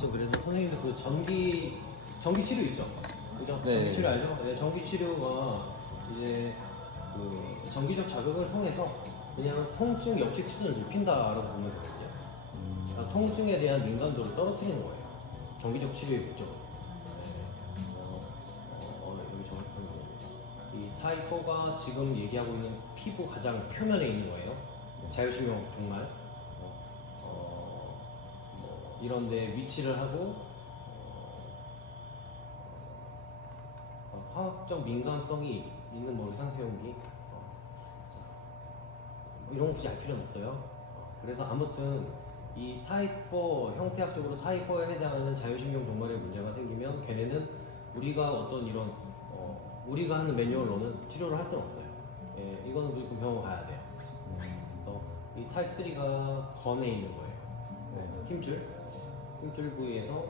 아무튼 그래서 선생님도 그 전기 치료 있죠? 그죠? 네. 전기 치료 알죠? 네, 전기 치료가 이제 그 전기적 자극을 통해서 그냥 통증 역치 수준을 높인다라고 보면 되거든요. 그러니까 통증에 대한 민감도를 떨어뜨리는 거예요. 전기적 치료의 목적은. 여기 정확한 이 타이퍼가 지금 얘기하고 있는 피부 가장 표면에 있는 거예요. 자율신경 정말 이런데 위치를 하고 화학적 민감성이 있는 머리 상세용기 이런 거 굳이 알 필요는 없어요. 그래서 아무튼 이 타입4 형태학적으로 타입4에 해당하는 자율신경 종말에 문제가 생기면 걔네는 우리가 어떤 이런 우리가 하는 매뉴얼로는 치료를 할 수는 없어요. 예, 이거는 무조건 병원 가야 돼요. 그래서 이 타입3가 건에 있는 거예요. 힘줄 부위에서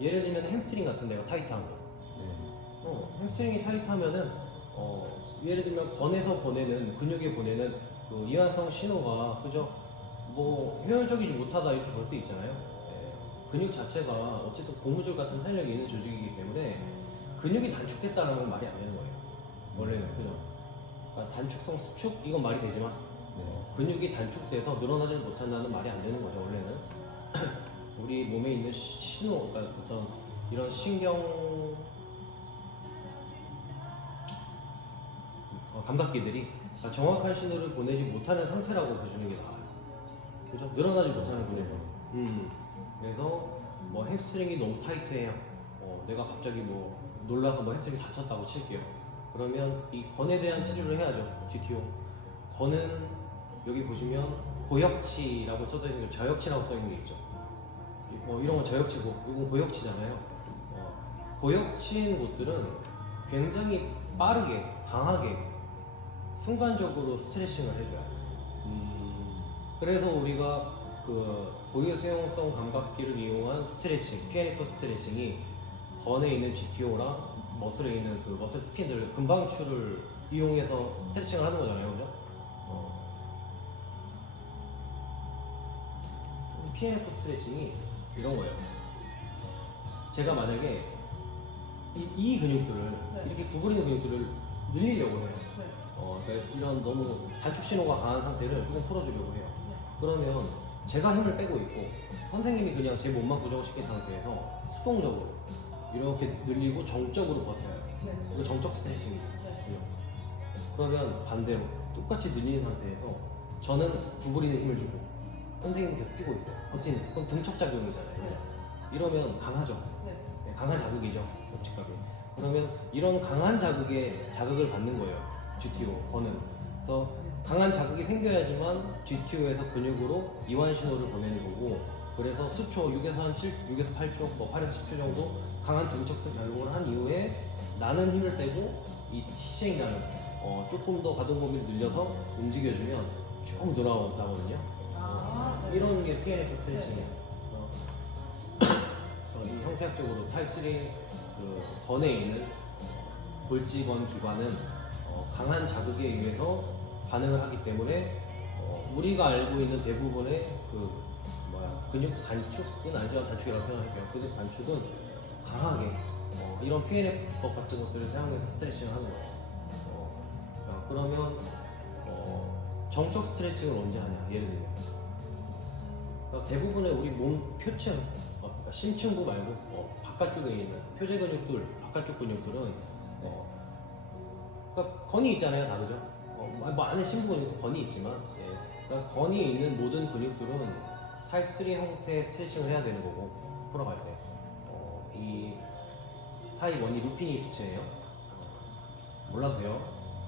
예를 들면 햄스트링 같은 데가 타이트한 거. 햄스트링이 타이트하면은 예를 들면 건에서 보내는 근육에 보내는 그 이완성 신호가 그죠? 뭐 효율적이지 못하다 이렇게 볼 수 있잖아요. 근육 자체가 어쨌든 고무줄 같은 탄력이 있는 조직이기 때문에 근육이 단축됐다는 건 말이 안 되는 거예요. 원래는 그죠? 그러니까 단축성 수축 이건 말이 되지만 근육이 단축돼서 늘어나지 못한다는 말이 안 되는 거죠. 원래는 우리 몸에 있는 신호, 그러니까 어떤 이런 신경 감각기들이 정확한 신호를 보내지 못하는 상태라고 보시는 게 나아요. 그죠? 늘어나지 못하는 근육은. 그래서 뭐 햄스트링이 너무 타이트해요. 내가 갑자기 뭐 놀라서 뭐 햄스트링이 다쳤다고 칠게요. 그러면 이 건에 대한 치료를 해야죠. GTO. 건은 여기 보시면 고역치라고 써져 있는 게 저역치라고 써 있는 게 있죠. 이런 건 저역치고 이건 고역치잖아요. 고역치인 곳들은 굉장히 빠르게 강하게 순간적으로 스트레칭을 해줘요. 그래서 우리가 그 고유 수용성 감각기를 이용한 스트레칭, PNF 스트레칭이 건에 있는 GTO랑 머슬에 있는 그 머슬 스핀들 근방추를 이용해서 스트레칭을 하는 거잖아요, 그죠? PNF 스트레칭이 이런 거예요. 제가 만약에 이 근육들을 이렇게 구부리는 근육들을 늘리려고 해요. 그러니까 이런 너무 단축 신호가 강한 상태를 조금 풀어주려고 해요. 그러면 제가 힘을 빼고 있고 선생님이 그냥 제 몸만 고정시킨 상태에서 수동적으로 이렇게 늘리고 정적으로 버텨요. 이거 정적 스트레칭이에요. 그러면 반대로 똑같이 늘리는 상태에서 저는 구부리는 힘을 주고 선생님은 계속 뛰고 있어요. 버티는. 그건 등척작용이잖아요. 이러면 강하죠. 강한 자극이죠. 솔직하게. 그러면 이런 강한 자극을 받는 거예요. GTO, 건은. 그래서 강한 자극이 생겨야지만 GTO에서 근육으로 이완 신호를 보내는 거고, 그래서 수초, 6에서 한 7, 6에서 8초, 뭐 8에서 10초 정도 강한 등척성 작용을 한 이후에 나는 힘을 빼고 이 시행자는 조금 더 가동 범위를 늘려서 움직여주면 쭉 돌아온다거든요. 이런 게 PNF 스트레칭이에요. 이 형태학적으로 타입3 그 건에 있는 골지건 기관은 강한 자극에 의해서 반응을 하기 때문에 우리가 알고 있는 대부분의 그 근육 단축은 아니지만 단축이라고 표현할게요. 근육 단축은 강하게 이런 PNF 기법 같은 것들을 사용해서 스트레칭을 하는 거예요. 그러면 정적 스트레칭을 언제 하냐? 예를 들면 그러니까 대부분의 우리 몸 표층, 그러니까 심층부 말고 바깥쪽에 있는 표제 근육들, 바깥쪽 근육들은 그러니까 건이 있잖아요, 다 그죠? 뭐 안에 심부근 있고 건이 있지만, 그러니까 건이 있는 모든 근육들은 타입 3 형태의 스트레칭을 해야 되는 거고 풀어갈 때, 이 타입 1이 루피니 수체예요. 몰라도 돼요.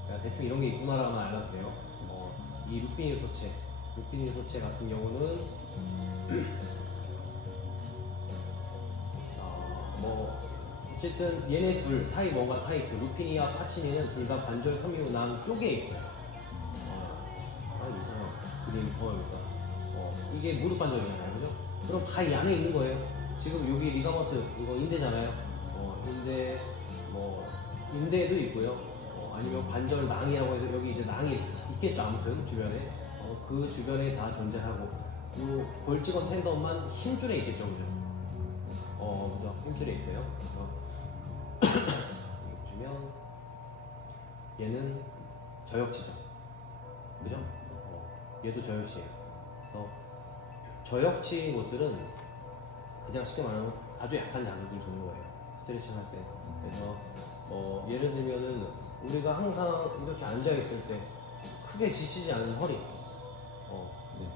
그냥 대충 이런 게 있구나라만 알아도 돼요. 이 루피니 소체 같은 경우는 어쨌든 얘네 둘 타입 1과 타입 2 루피니와 파치니는 둘 다 관절 섬유낭 쪽에 있어요. 이상한 그림 뭐합니까? 이게 무릎 관절이잖아요, 그죠? 그럼 다 이 안에 있는 거예요. 지금 여기 리가먼트 이거 인대잖아요. 인대도 있고요. 아니면 관절 낭이라고 해서 여기 이제 낭이 있겠죠, 아무튼 주변에. 그 주변에 다 존재하고, 이 골직원 텐던만 힘줄에 있겠죠, 그죠? 그죠? 힘줄에 있어요. 그래서 보시면 얘는 저역치죠. 그죠? 얘도 저역치예요. 그래서 저역치인 것들은 그냥 쉽게 말하면 아주 약한 자극을 주는 거예요. 스트레칭 할 때. 그래서 예를 들면은 우리가 항상 이렇게 앉아 있을 때 크게 지치지 않은 허리,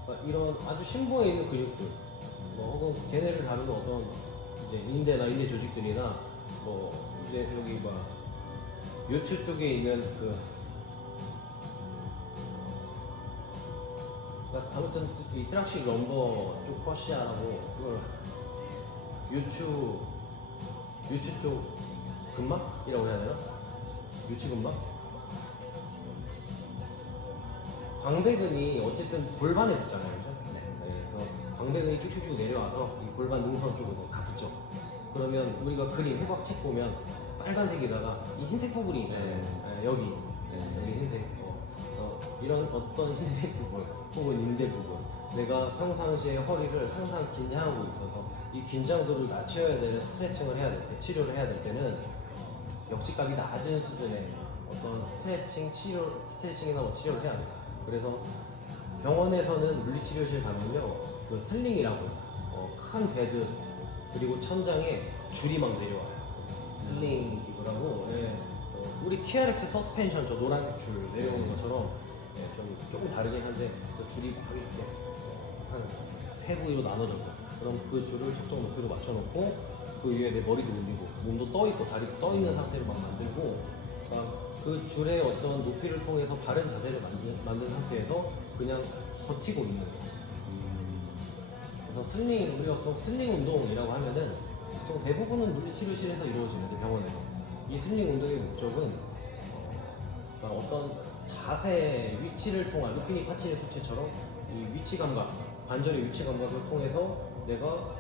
그러니까 이런 아주 심부에 있는 근육들, 혹은 걔네를 다루는 어떤 이제 인대나 인대 조직들이나 이제 여기 요추 쪽에 있는 그러니까 아무튼 이 트락식 럼버 쪽 퍼시아라고 그걸 요추 쪽 근막이라고 해야 되나? 요추 근막? 광배근이 어쨌든 골반에 붙잖아요. 그죠? 그래서 광배근이 쭉쭉쭉 내려와서 이 골반 능선 쪽으로 다 붙죠. 그러면 우리가 그림 해박책 보면 빨간색에다가 이 흰색 부분이 있잖아요. 여기 흰색. 이런 어떤 흰색 부분 혹은 인대 부분, 내가 평상시에 허리를 항상 긴장하고 있어서 이 긴장도를 낮춰야 되는 스트레칭을 해야 될 때, 치료를 해야 될 때는 역지값이 낮은 수준의 어떤 스트레칭이나 치료를 해야 돼요. 그래서 병원에서는 물리치료실 가면요, 그 슬링이라고 큰 베드 그리고 천장에 줄이 막 내려와요. 슬링 기구라고. 우리 TRX 서스펜션 저 노란색 줄 내려오는 것처럼 조금 다르긴 한데 그 줄이 막 이렇게 한 세 부위로 나눠져서, 그럼 그 줄을 적정 높이로 맞춰놓고 그 위에 내 머리도 올리고 몸도 떠 있고 다리도 떠 있는 상태로 막 만들고, 그러니까 그 줄의 어떤 높이를 통해서 바른 자세를 만든 상태에서 그냥 버티고 있는 거예요. 그래서 우리 어떤 슬링 운동이라고 하면은 보통 대부분은 물리치료실에서 이루어지는데, 병원에서 이 슬링 운동의 목적은 그러니까 어떤 자세 위치를 통한 루피니 파치니 소체처럼 이 위치 감각, 관절의 위치 감각을 통해서 내가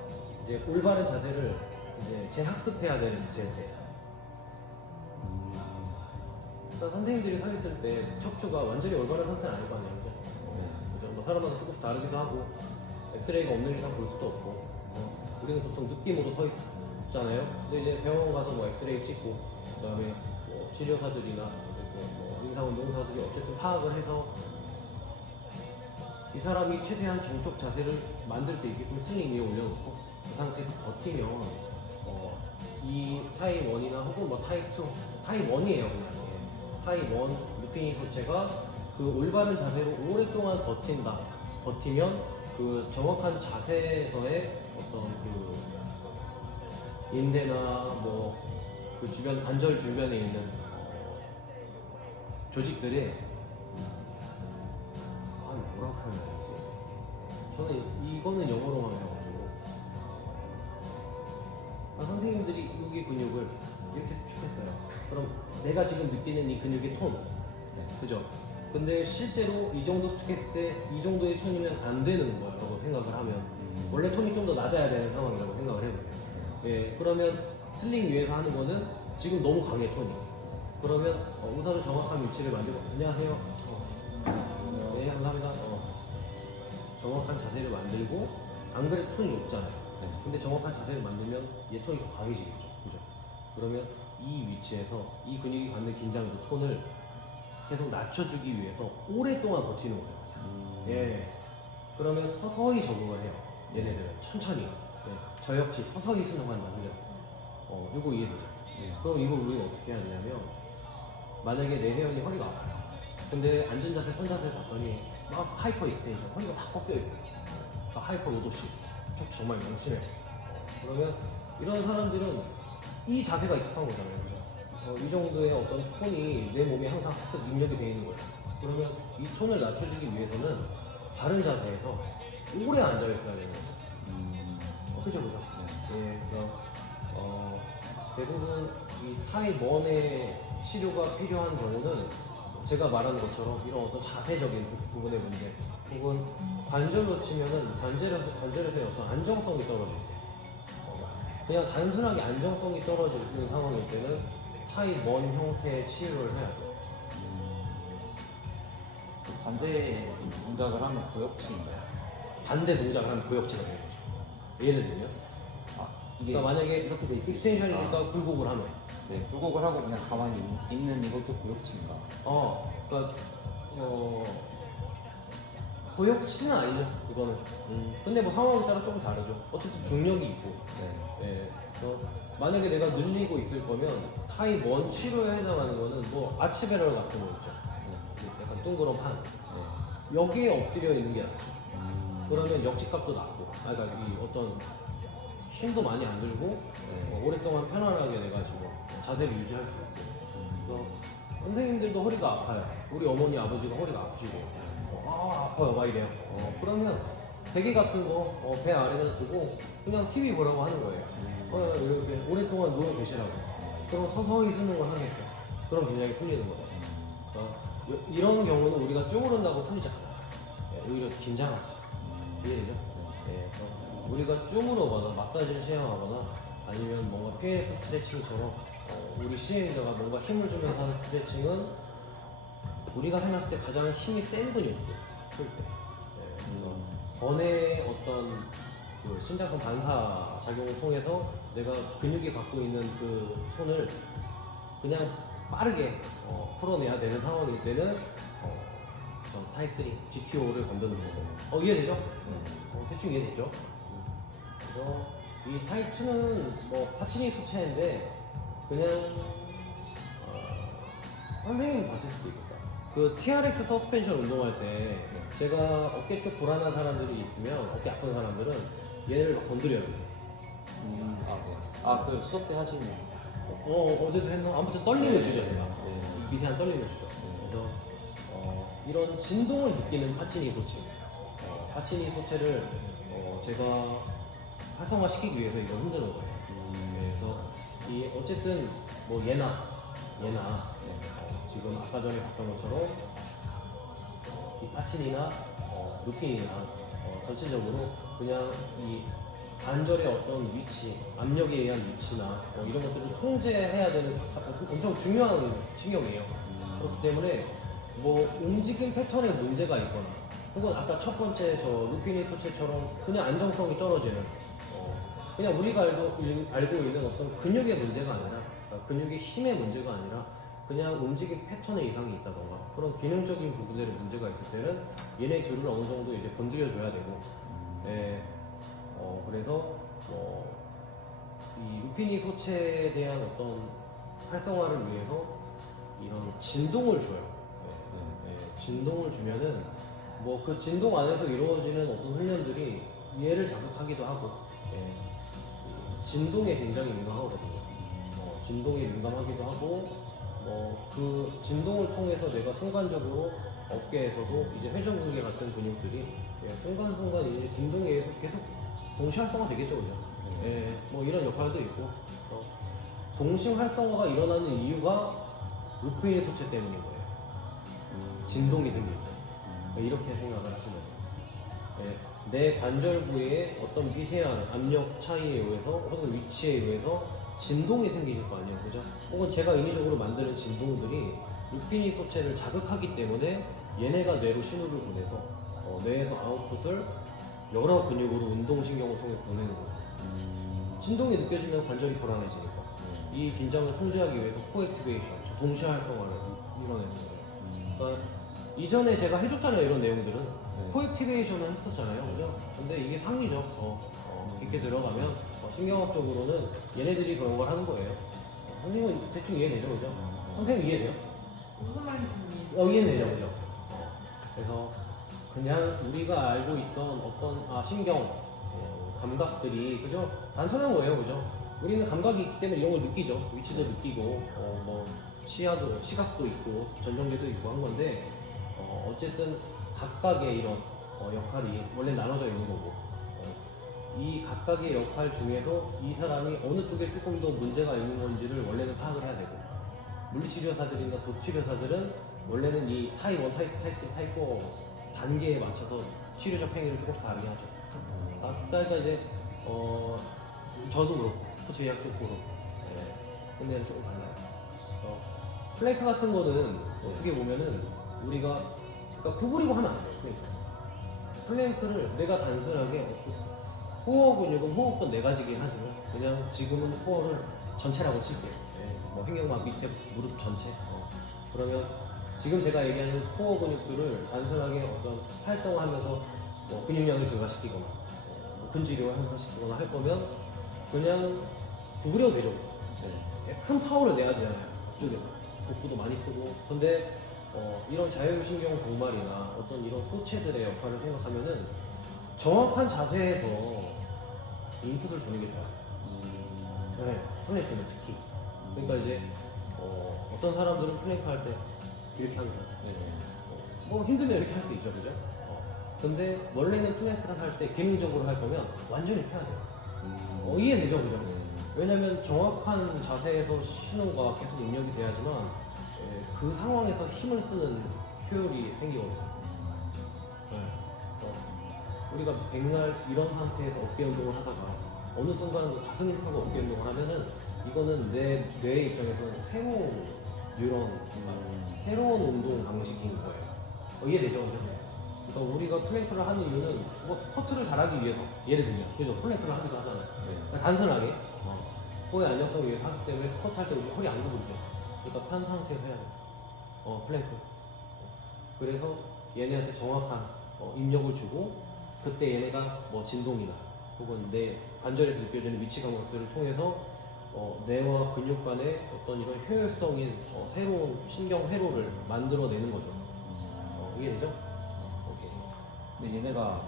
이제 올바른 자세를 이제 재학습해야 되는 제세. 그러니까 선생님들이 서 있을 때 척추가 완전히 올바른 상태는 아닐 거 아니에요, 그죠? 사람마다 조금씩 다르기도 하고, 엑스레이가 없는 이상 볼 수도 없고, 우리는 보통 느낌으로 서 있잖아요. 근데 이제 병원 가서 엑스레이 찍고, 그다음에 치료사들이나 인사운동사들이 어쨌든 파악을 해서 이 사람이 최대한 정적 자세를 만들 수 있게끔 슬링 위에 올려놓고 그 상태에서 버티면 이 타입 1이나 혹은 타입 2, 타입 1이에요 그냥. 타입 1 루피니 소체가 그 올바른 자세로 오랫동안 버티면 그 정확한 자세에서의 어떤 그 인대나 그 주변 관절 주변에 있는 조직들이 뭐라고 표현해야 되지? 저는 이거는 영어로만 해가지고 선생님들이 여기 근육을 이렇게 수축했어요. 그럼 내가 지금 느끼는 이 근육의 톤, 그죠? 근데 실제로 이 정도 수축했을 때 이 정도의 톤이면 안 되는 거라고 생각을 하면, 원래 톤이 좀 더 낮아야 되는 상황이라고 생각을 해보세요. 그러면 슬링 위에서 하는 거는 지금 너무 강해 톤이. 그러면 우선은 정확한 위치를 만들고, 안녕하세요. 네, 감사합니다. 정확한 자세를 만들고, 안 그래도 톤이 높잖아요. 근데 정확한 자세를 만들면 얘 톤이 더 강해지겠죠. 그죠? 그러면 이 위치에서 이 근육이 갖는 긴장도 톤을 계속 낮춰주기 위해서 오랫동안 버티는 거예요. 그러면 서서히 적응을 해요. 얘네들은 천천히. 저역치 서서히 순응한다. 그죠? 이거 이해되죠? 그럼 이거 우리가 어떻게 해야 되냐면, 만약에 내 회원이 허리가 아파요. 근데 앉은 자세, 선 자세를 줬더니 막 하이퍼 익스텐션, 허리가 막 꺾여 있어요. 하이퍼 로도시스, 척추 정말 명심해요. 그러면 이런 사람들은 이 자세가 익숙한 거잖아요. 그죠? 이 정도의 어떤 톤이 내 몸에 항상 싹 입력이 되어 있는 거예요. 그러면 이 톤을 낮춰주기 위해서는 바른 자세에서 오래 앉아 있어야 되는 거죠. 그죠, 그죠? 그래서 대부분 이 타입 1의 치료가 필요한 경우는 제가 말하는 것처럼 이런 어떤 자세적인 부분의 문제, 혹은 관절로 치면은 관절에서의 어떤 안정성이 떨어질 때, 그냥 단순하게 안정성이 떨어지는 상황일 때는 타입 1 형태의 치료를 해야 돼요. 반대 동작을 하면 고역치인가요? 반대 동작을 하면 고역치가 되는 거죠. 예를 들면 그러니까 만약에 이렇게 돼 있어. 익스텐션이니까 굴곡을 하면. 네, 굴곡을 하고 그냥 가만히 있는 이것도 고역치인가? 그러니까 고역치는 아니죠. 이거는. 근데 뭐 상황에 따라 조금 다르죠. 어쨌든 중력이 있고. 네. 예. 그래서 만약에 내가 늘리고 있을 거면 타입 1 치료에 해당하는 거는 뭐 아치베럴 같은 거 있죠. 약간 둥그런 판. 네. 여기에 엎드려 있는 게 낫죠. 그러면 역지값도 낮고, 그러니까 이 어떤 힘도 많이 안 들고 네. 오랫동안 편안하게 내가 지금 자세를 유지할 수 있고. 그래서 선생님들도 허리가 아파요. 우리 어머니 아버지가 허리가 아프시고, 아파요 막 이래요. 그러면 베개 같은 거 배 아래에 두고 그냥 TV 보라고 하는 거예요. 이렇게 오랫동안 누워 계시라고. 그럼 서서히 수능을 하겠죠. 그럼 굉장히 풀리는 거예요. 그러니까 이런 경우는 우리가 쭈무른다고 풀리지 않아요. 오히려 긴장하지. 이해되죠? 그래서 우리가 쭈무르거나 마사지를 시행하거나 아니면 뭔가 PNF 스트레칭처럼 우리 시행자가 뭔가 힘을 주면서 하는 스트레칭은 우리가 생각했을 때 가장 힘이 센 근육들 풀 때. 그래서 번의 어떤 그 심장성 반사 작용을 통해서 내가 근육이 갖고 있는 그 톤을 그냥 빠르게 풀어내야 되는 상황일 때는 전 타입 3 GTO를 건드는 거고. 이해되죠? 대충 이해되죠? 그래서 이 타입 2는 뭐 파치니 소체인데 그냥 선생님이 봤을 수도 있겠다. 그 TRX 서스펜션 운동할 때 제가 어깨 쪽 불안한 사람들이 있으면, 어깨 아픈 사람들은 얘를 막 건드려요. 그 수업 때 하시는. 어제도 했나? 아무튼 떨림을 주죠, 제가. 네. 미세한 떨림을 주죠. 그래서 이런 진동을 느끼는 파치니 소체. 파치니 소체를 제가 활성화시키기 위해서 이걸 흔드는 거예요. 그래서 이 어쨌든 뭐 얘나 지금 아까 전에 봤던 것처럼 이 파치니나 루틴이나 전체적으로 그냥 이 관절의 어떤 위치, 압력에 의한 위치나 이런 것들을 통제해야 되는 엄청 중요한 신경이에요. 그렇기 때문에 뭐 움직임 패턴에 문제가 있거나 혹은 아까 첫 번째 저 루피니 소체처럼 그냥 안정성이 떨어지는 그냥 우리가 알고 있는 어떤 근육의 문제가 아니라, 근육의 힘의 문제가 아니라 그냥 움직임 패턴에 이상이 있다던가 그런 기능적인 부분들에 문제가 있을 때는 얘네 둘을 어느 정도 이제 건드려줘야 되고, 그래서 이 루피니 소체에 대한 어떤 활성화를 위해서 이런 진동을 줘요. 진동을 주면은 뭐 그 진동 안에서 이루어지는 어떤 훈련들이 얘를 자극하기도 하고, 진동에 굉장히 민감하거든요. 진동에 민감하기도 하고, 그 진동을 통해서 내가 순간적으로 어깨에서도 이제 회전근개 같은 근육들이 순간순간 이제 진동에 의해서 계속 동시 활성화 되겠죠, 그죠? 뭐 이런 역할도 있고, 동시 활성화가 일어나는 이유가 루피니 소체 때문인 거예요. 진동이 생길 때. 이렇게 생각을 하시면 돼요. 내 관절 부위에 어떤 미세한 압력 차이에 의해서 혹은 위치에 의해서 진동이 생기실 거 아니에요, 그죠? 혹은 제가 인위적으로 만드는 진동들이 루피니 소체를 자극하기 때문에 얘네가 뇌로 신호를 보내서 뇌에서 아웃풋을 여러 근육으로 운동신경을 통해 보내는 거예요. 진동이 느껴지면 관절이 불안해지니까 이 긴장을 통제하기 위해서 코액티베이션, 동시 활성화를 이뤄내는 거예요. 그러니까 이전에 제가 해줬잖아요, 이런 내용들은. 코액티베이션을 했었잖아요, 그죠? 근데 이게 상이죠. 깊게 들어가면 신경학적으로는 얘네들이 그런 걸 하는 거예요. 선생님은 대충 이해되죠, 그죠? 선생님 이해돼요? 무슨 말인지 이해되죠, 그죠? 그래서 그냥 우리가 알고 있던 어떤 신경, 감각들이, 그죠? 단순한 거예요, 그죠? 우리는 감각이 있기 때문에 이런 걸 느끼죠. 위치도 느끼고, 뭐 시각도 있고, 전정기도 있고 한 건데, 어쨌든 각각의 이런 역할이 원래 나눠져 있는 거고, 이 각각의 역할 중에서 이 사람이 어느 쪽에 조금 더 문제가 있는 건지를 원래는 파악을 해야 되고, 물리치료사들이나 도수치료사들은 원래는 이 타입 1, 타입 2, 타입 3, 타입 4 단계에 맞춰서 치료적 행위를 조금씩 다르게 하죠. 그러니까 이제 저도 그렇고 스포츠 의학도 그렇고, 근데 조금 달라요. 플랭크 같은 거는 어떻게 보면은 우리가 그러니까 구부리고 하면 안 돼요. 플랭크를 내가 단순하게 코어 근육은 호흡은 4가지긴 하지만 그냥 지금은 코어를 전체라고 칠게요. 뭐 횡격막 밑에 무릎 전체. 그러면 지금 제가 얘기하는 코어 근육들을 단순하게 어떤 활성화하면서 뭐 근육량을 증가시키거나 뭐 근지력을 향상시키거나 할 거면 그냥 구부려도 되죠. 큰 파워를 내야 되잖아요. 그쪽에서 복부도 많이 쓰고. 근데 이런 자율신경 종말이나 어떤 이런 소체들의 역할을 생각하면은 정확한 자세에서 인풋을 주는 게 좋아요. 네, 플랭크는 특히. 그러니까 이제 어떤 사람들은 플랭크 할 때 이렇게 하면 뭐 힘들면 이렇게 할 수 있죠, 그죠? 근데 원래는 플랭크를 할 때 개인적으로 할 거면 완전히 펴야 돼요. 이해되죠, 그죠? 왜냐면 정확한 자세에서 쉬는 거가 계속 입력이 돼야지만 그 상황에서 힘을 쓰는 효율이 생기거든요. 우리가 백날 이런 상태에서 어깨 운동을 하다가 어느 순간 가슴을 펴고 어깨 운동을 하면은 이거는 내 입장에서는 새로운 뉴런, 새로운 운동 방식인 거예요. 이해되죠? 그러니까 우리가 플랭크를 하는 이유는 뭐 스쿼트를 잘하기 위해서, 예를 들면 그죠? 플랭크를 하기도 하잖아요. 그러니까 단순하게 코어의 안정성을 위해서 하기 때문에 스쿼트 할 때 우리 허리 안 굽죠. 그러니까 편 상태에서 해야 돼요. 플랭크. 그래서 얘네한테 정확한 입력을 주고 그때 얘네가 뭐 진동이나 혹은 내 관절에서 느껴지는 위치감 것들을 통해서 뇌와 근육 간의 어떤 이런 효율성인 새로운 신경 회로를 만들어내는 거죠. 이해되죠? 오케이. 근데 얘네가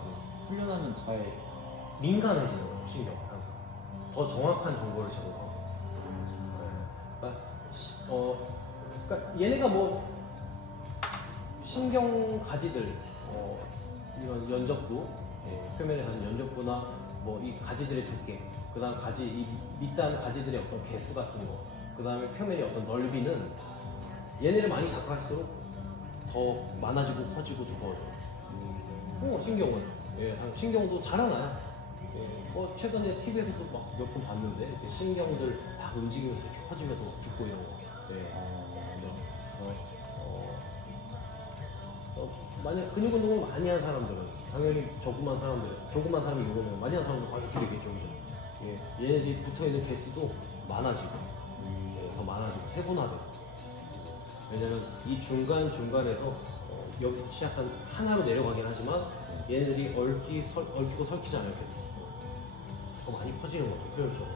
훈련하면 잘 민감해지는 거죠, 신경. 더 정확한 정보를 제공하고. 그러니까 얘네가 뭐 신경 가지들, 이런 연적부, 표면에 가는 연적부나 뭐 이 가지들의 두께, 그다음 가지 이 밑단 가지들의 어떤 개수 같은 거, 그다음에 표면의 어떤 넓이는 얘네를 많이 자극할수록 더 많아지고 커지고 두꺼워져요. 신경은 신경도 자라나요. 뭐 최근에 TV에서도 막 몇 번 봤는데 이렇게 신경들 막 움직이면서 이렇게 커지면서 죽고 이런 거. 만약 근육 운동을 많이 한 사람들은 당연히 조그만 사람이 이거는 많이 한 사람들은 이렇게 되겠죠. 얘네들이 붙어있는 개수도 많아지고 더 많아지고 세분화돼요. 왜냐면 이 중간에서 여기서 시작한 하나로 내려가긴 하지만 얘네들이 얽히고 설키잖아요. 계속 더 많이 퍼지는 거죠, 효율적으로.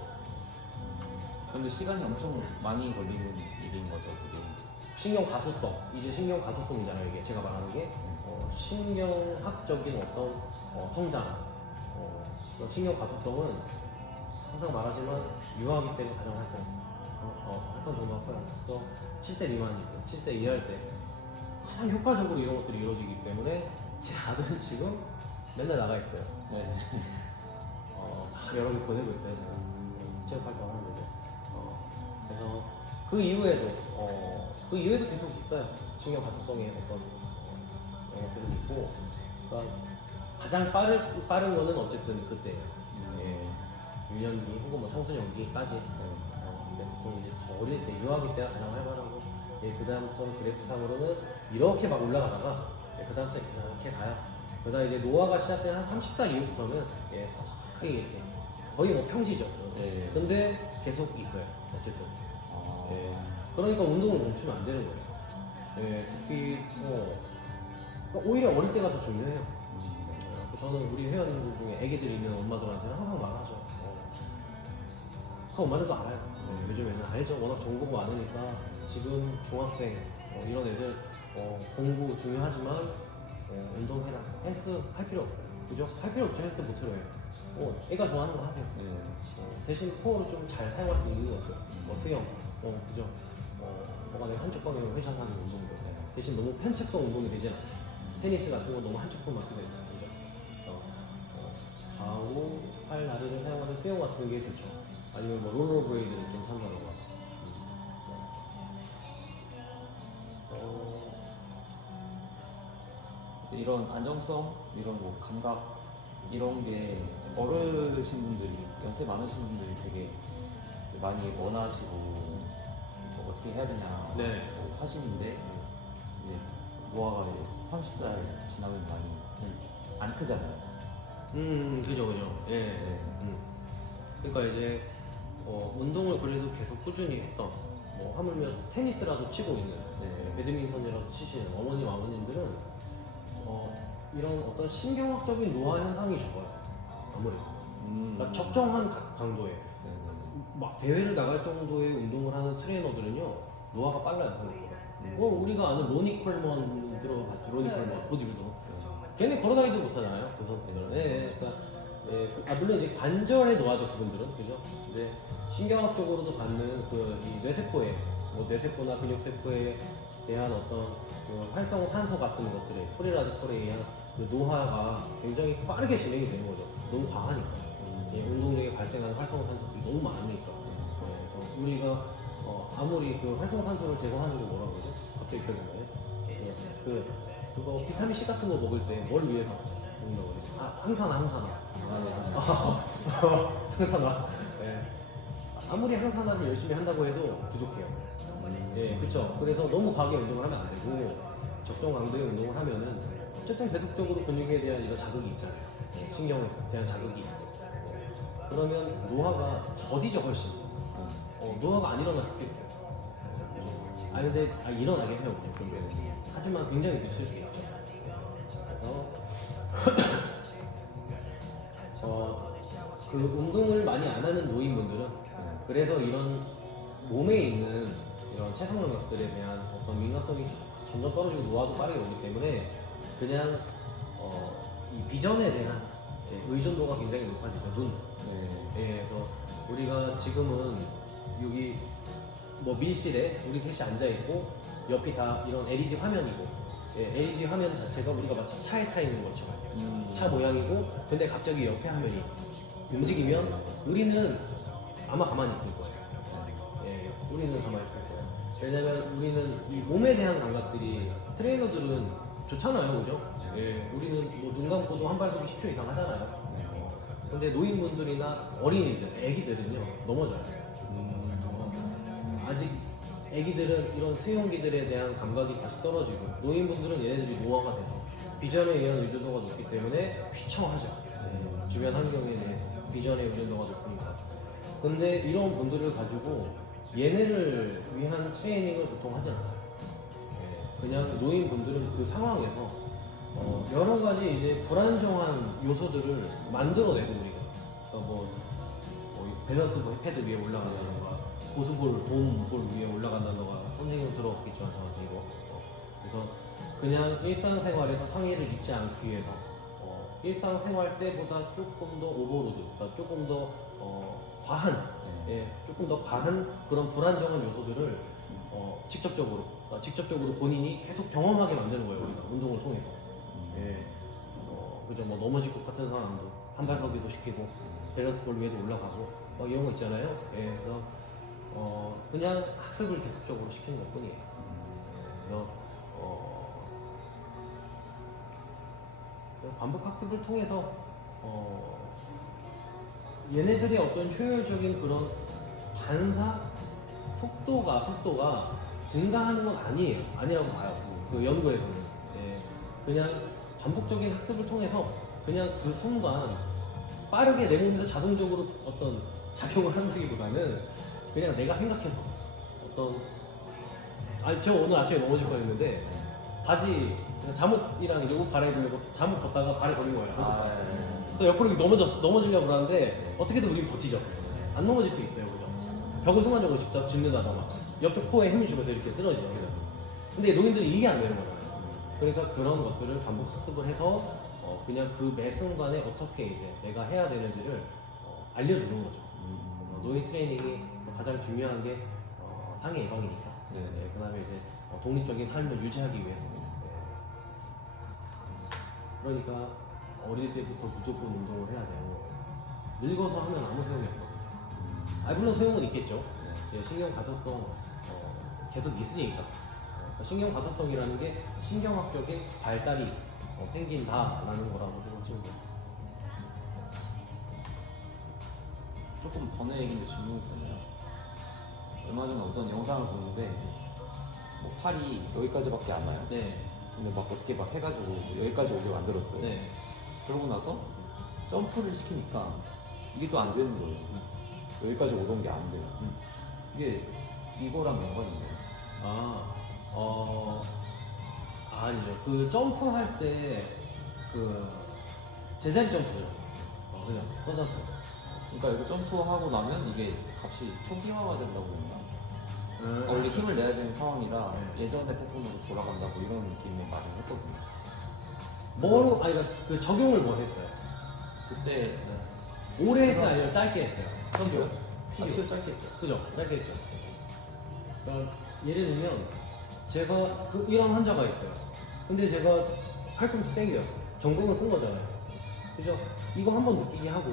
근데 시간이 엄청 많이 걸리는 일인 거죠, 그게. 신경 가소성, 이제 신경 가소성이잖아요. 이게 제가 말하는 게 신경학적인 어떤 성장, 신경 가소성은 항상 말하지만 유아기 때가 가장 활성 정도가 커요. 그래서 7세 미만이고 7세 이하일 때 가장 효과적으로 이런 것들이 이루어지기 때문에 제 아들은 지금 맨날 나가 있어요. 여러 개 보내고 있어요, 지금. 체육 활동 하는데. 그래서 그 이후에도 계속 있어요. 신경 가소성의 어떤 것들은 있고, 그러니까 가장 빠른 거는 어쨌든 그때예요. 유년기 혹은 뭐 청소년기까지. 근데 보통 이제 더 어릴 때, 유아기 때가 가장 활발하고, 그 다음부터는 그래프상으로는 이렇게 막 올라가다가, 그 다음부터 이렇게 가요. 그러다 이제 노화가 시작된 한 30살 이후부터는 서서히 이렇게 거의 뭐 평지죠. 근데 계속 있어요. 어쨌든. 그러니까 운동을 멈추면 안 되는 거예요. 특히 그러니까 오히려 어릴 때가 더 중요해요. 그래서 저는 우리 회원들 중에 애기들이 있는 엄마들한테는 항상 말하죠. 그 엄마들도 알아요. 요즘에는 알죠. 워낙 정보가 많으니까 지금 중학생 이런 애들 공부 중요하지만 운동해라. 헬스 할 필요 없어요. 그죠? 할 필요 없죠. 헬스 못 해요. 애가 좋아하는 거 하세요. 대신 코어를 좀 잘 사용할 수 있는 것들, 수영, 그죠? 뭐가 내가 한쪽 방향으로 회전하는 운동들. 대신 너무 편측성 운동이 되진 않죠. 테니스 같은 건 너무 한쪽만 쓰면 되죠. 좌우 팔 다리를 사용하는 수영 같은 게 좋죠. 아니면 뭐 롤러브레이드를 좀 산다던가. 이제 이런 안정성, 이런 뭐 감각 이런 게 어르신 분들이, 연세 많으신 분들이 되게 이제 많이 원하시고 뭐 어떻게 해야 되냐 뭐 하시는데, 이제 노화가 30살 지나면 많이 안 크잖아요. 그죠. 예. 네. 그러니까 이제 운동을 그래도 계속 꾸준히 했던, 뭐 하물며 테니스라도 치고 있는, 네. 배드민턴이라도 치시는 어머님 아버님들은 이런 어떤 신경학적인 노화 현상이 적어요. 아무래도. 그러니까 적정한 강도에 네. 막 대회를 나갈 정도의 운동을 하는 트레이너들은요 노화가 빨라요 생각보다. 우리가 아는 로니 콜먼 들어봤죠? 로니 네. 콜먼 보디빌더. 걔네 걸어다니지도 못하잖아요 그 선수들은. 그러니까 물론 이제 관절에 노화죠 그분들은, 그죠? 근데 신경학적으로도 받는 이 뇌세포에 뭐 뇌세포나 근육세포에 대한 어떤 그 활성산소 같은 것들의 프리라디컬에 의한 그 노화가 굉장히 빠르게 진행이 되는 거죠. 너무 과하니까. 운동 중에 발생하는 활성산소들이 너무 많으니까. 그래서 우리가 아무리 그 활성산소를 제거하는 거 뭐라 그러죠? 갑자기 기억이 안 나요? 그거 비타민 C 같은 거 먹을 때 뭘 위해서 먹는다고 그러죠? 항산화. 항산화. 네. 아무리 항산화를 열심히 한다고 해도 부족해요. 예, 그렇죠. 그래서 너무 과하게 운동을 하면 안 되고 적정 강도의 운동을 하면은 어쨌든 계속적으로 근육에 대한 이런 자극이 있잖아요. 신경에 대한 자극이 있고. 그러면 노화가 더디죠 훨씬. 노화가 안 일어날 수도 있어요. 근데 일어나긴 해요. 근데 하지만 굉장히 늦을 수 있죠. 그래서 그 운동을 많이 안 하는 노인분들은 그래서 이런 몸에 있는 이런 체성 영역들에 대한 어떤 민감성이 점점 떨어지고 노화도 빠르게 오기 때문에 그냥 이 비전에 대한 의존도가 굉장히 높아지죠. 눈. 그래서 우리가 지금은 여기 뭐 밀실에 우리 셋이 앉아 있고 옆이 다 이런 LED 화면이고, LED 화면 자체가 우리가 마치 차에 타 있는 것처럼 차 모양이고, 근데 갑자기 옆에 화면이 움직이면 우리는 아마 가만히 있을 거예요. 우리는 가만히 있을 거예요. 왜냐면 우리는 이 몸에 대한 감각들이 트레이너들은 좋잖아요, 그죠? 우리는 뭐 눈 감고도 한 발톱이 10초 이상 하잖아요. 근데 노인분들이나 어린이들, 애기들은요 넘어져요. 아직 애기들은 이런 수용기들에 대한 감각이 다시 떨어지고, 노인분들은 얘네들이 노화가 돼서 비전에 의한 의존도가 높기 때문에 휘청하죠. 주변 환경에 대해서 비전의 의존도가 높으니까. 근데 이런 분들을 가지고 얘네를 위한 트레이닝을 보통 하지 않아요. 그냥 노인분들은 그 상황에서 여러 가지 이제 불안정한 요소들을 만들어내고, 우리가 뭐 밸런스 패드 위에 올라간다던가 고수볼 돔볼 위에 올라간다던가, 선생님 들어봤겠죠 저한테 이거. 그래서 그냥 일상생활에서 상의를 입지 않기 위해서 일상생활 때보다 조금 더 오버로드, 그러니까 조금 더 과한, 조금 더 과한 그런 불안정한 요소들을 직접적으로 본인이 계속 경험하게 만드는 거예요. 우리가 운동을 통해서. 그죠? 뭐 넘어질 것 같은 사람도 한 발 서기도 시키고, 밸런스 볼 위에도 올라가고 막 이런 거 있잖아요. 그래서 그냥 학습을 계속적으로 시키는 것 뿐이에요. 그래서 반복 학습을 통해서 얘네들의 어떤 효율적인 그런 반사 속도가 증가하는 건 아니라고 봐요. 그 연구에서는. 그냥 반복적인 학습을 통해서 그냥 그 순간 빠르게 내 몸에서 자동적으로 어떤 작용을 한다기보다는 그냥 내가 생각해서 저 오늘 아침에 넘어질 뻔했는데 바지 잠옷이랑 이거 옷 갈아입으려고 잠옷 벗다가 발에 걸린 거예요. 그래서 옆으로 이렇게 넘어지려고 그러는데 어떻게든 우리 버티죠. 안 넘어질 수 있어요, 그죠? 벽을 순간적으로 짚는다거나 옆쪽 코에 힘을 주면서 이렇게 쓰러지죠. 그죠? 근데 노인들이 이게 안 되는 거예요. 그러니까 그런 것들을 반복 학습을 해서 그냥 그 매 순간에 어떻게 이제 내가 해야 되는지를 알려주는 거죠. 노인 트레이닝이 가장 중요한 게 상해 예방이니까. 그 다음에 이제 독립적인 삶을 유지하기 위해서. 그러니까 어릴 때부터 무조건 운동을 해야 돼요. 늙어서 하면 아무 소용이 없거든요. 물론 소용은 있겠죠. 신경 가소성 계속 있으니까. 신경 가소성이라는 게 신경학적인 발달이 생긴다라는 거라고 생각하시면 돼요. 조금 번외 얘기인데 질문이 있었네요. 얼마 전에 어떤 영상을 보는데 뭐 팔이 여기까지밖에 안 와요. 근데 막 어떻게 막 해가지고 여기까지 오게 만들었어요. 그러고 나서 점프를 시키니까 이게 또 안 되는 거예요. 여기까지 오던 게 안 돼요. 이게 이거랑 연관이 있나요? 아니죠. 그 점프할 때 그 제자리 점프죠. 그냥 서점프. 그러니까 이거 점프하고 나면 이게 값이 초기화가 된다고 했나? 원래 힘을 내야 되는 상황이라 예전의 패턴으로 돌아간다고 이런 느낌의 말을 했거든요. 뭐로 그 적용을 뭐 했어요? 그때 오래 했어요? 아니면 짧게 했어요? 치료. 치료 짧게 했죠. 그죠? 짧게 했죠. 그러니까 예를 들면 제가 이런 환자가 있어요. 근데 제가 팔꿈치 땡겨요. 전공은 쓴 거잖아요. 그죠? 이거 한번 느끼게 하고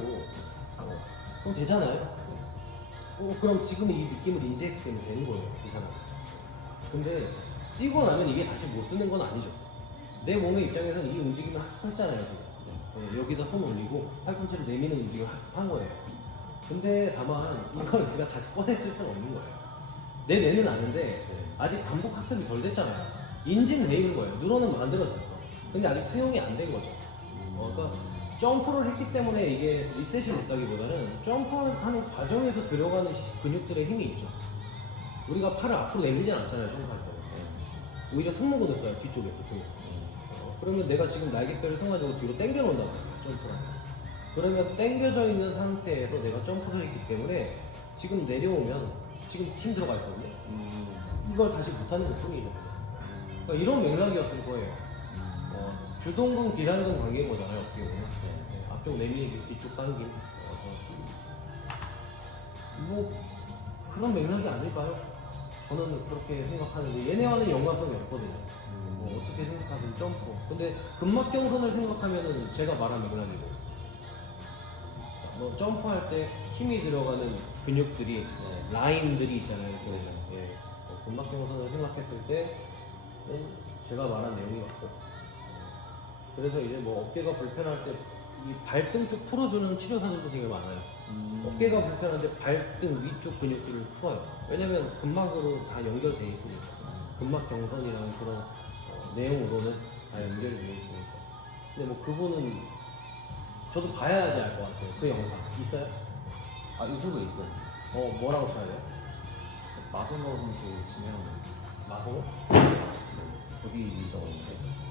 그럼 되잖아요. 그럼 지금 이 느낌을 인지했기 때문에 되는 거예요. 이 사람. 근데 뛰고 나면 이게 다시 못 쓰는 건 아니죠. 내 몸의 입장에서는 이 움직임을 학습했잖아요. 지금. 여기다 손 올리고 팔꿈치를 내미는 움직임을 학습한 거예요. 근데 다만 이걸 내가 다시 꺼내 쓸 수는 없는 거예요. 내 뇌는 아는데 아직 반복 학습이 덜 됐잖아요. 인지는 돼 있는 거예요. 뉴런은 만들어졌어. 근데 아직 수용이 안 된 거죠. 그러니까 점프를 했기 때문에 이게 리셋이 됐다기보다는 점프를 하는 과정에서 들어가는 근육들의 힘이 있죠. 우리가 팔을 앞으로 내밀진 않잖아요. 점프할 때. 오히려 승모근을 써요. 뒤쪽에서 등에. 그러면 내가 지금 날개뼈를 순간적으로 뒤로 당겨 놓는단 말이에요. 점프를 하면. 그러면 당겨져 있는 상태에서 내가 점프를 했기 때문에 지금 내려오면 지금 힘 들어가 있거든요. 이걸 다시 못하는 것 뿐이죠. 그러니까 이런 맥락이었을 거예요. 주동근, 기단근 관계인 거잖아요. 어떻게 보면. 앞쪽 내밀기, 뒤쪽 당김. 뭐 그런 맥락이 아닐까요? 저는 그렇게 생각하는데 얘네와는 연관성이 없거든요. 어떻게 생각하든 점프. 근데 근막경선을 생각하면은 제가 말한 맥락이고 뭐 점프할 때 힘이 들어가는 근육들이 라인들이 있잖아요. 이렇게. 근막경선을 생각했을 때 제가 말한 내용이 맞고 그래서 이제 뭐 어깨가 불편할 때 이 발등 쪽 풀어주는 치료사들도 되게 많아요. 어깨가 불편한데 발등 위쪽 근육들을 풀어요. 왜냐면 근막으로 다 연결돼 있으니까. 근막 경선이라는 그런 내용으로는 다 연결이 되어 있으니까. 근데 뭐 그분은 저도 봐야지 알 것 같아요. 그 영상 있어요? 유튜브에 있어요. 뭐라고 쳐야 돼요? 마성호 선수 치면 마성호? 어디 리더가 있는데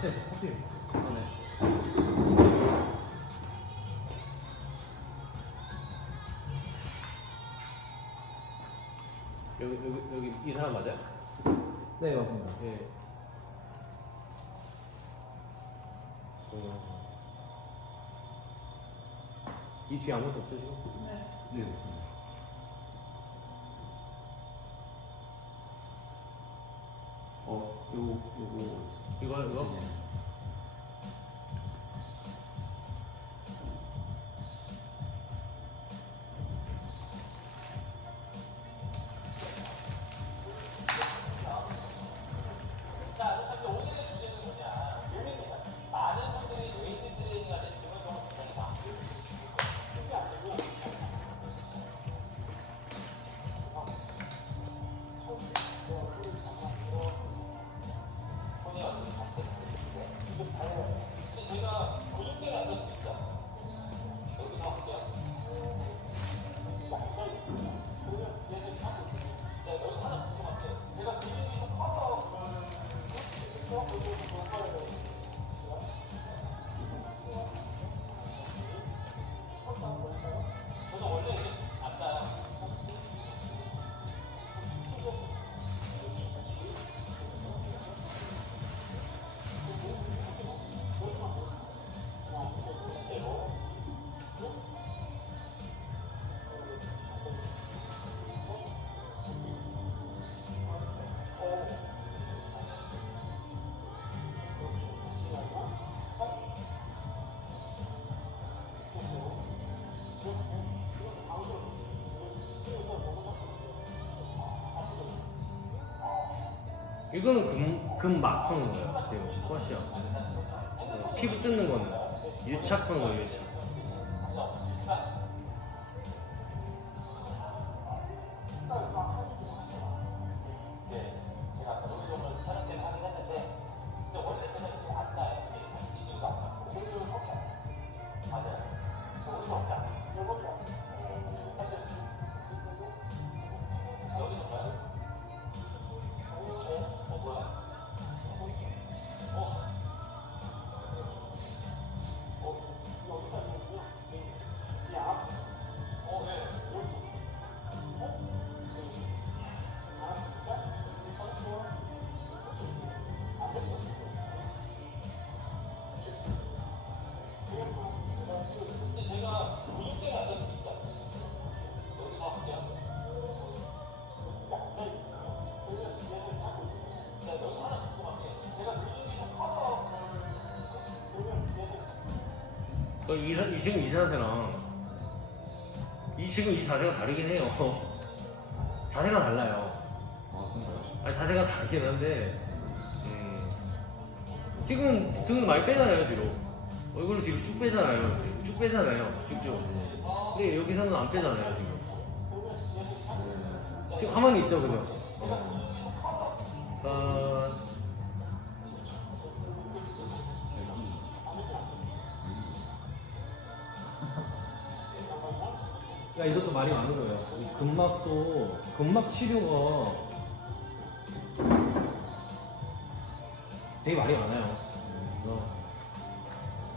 쌤, 저 커피. 네. 여기 이 사람 맞아요? 네 맞습니다. 예. 이 뒤에 아무것도 없죠 지금? 네 맞습니다. 이거? 네. 이거는 금막 푸는 거예요. 지금 컷이요. 피부 뜯는 거는 유착 푸는 거예요. 유착. 지금 이 자세랑 지금 이 자세가 다르긴 해요. 자세가 달라요. 아니, 자세가 다르긴 한데 지금은 등을 많이 빼잖아요 뒤로. 얼굴을 뒤로 쭉 빼잖아요. 쭉 빼잖아요. 쭉쭉. 근데 여기서는 안 빼잖아요 지금. 지금 가만히 있죠 그죠? 야, 이것도 말이 많은 거예요. 이 근막도 근막 치료가 되게 말이 많아요. 그래서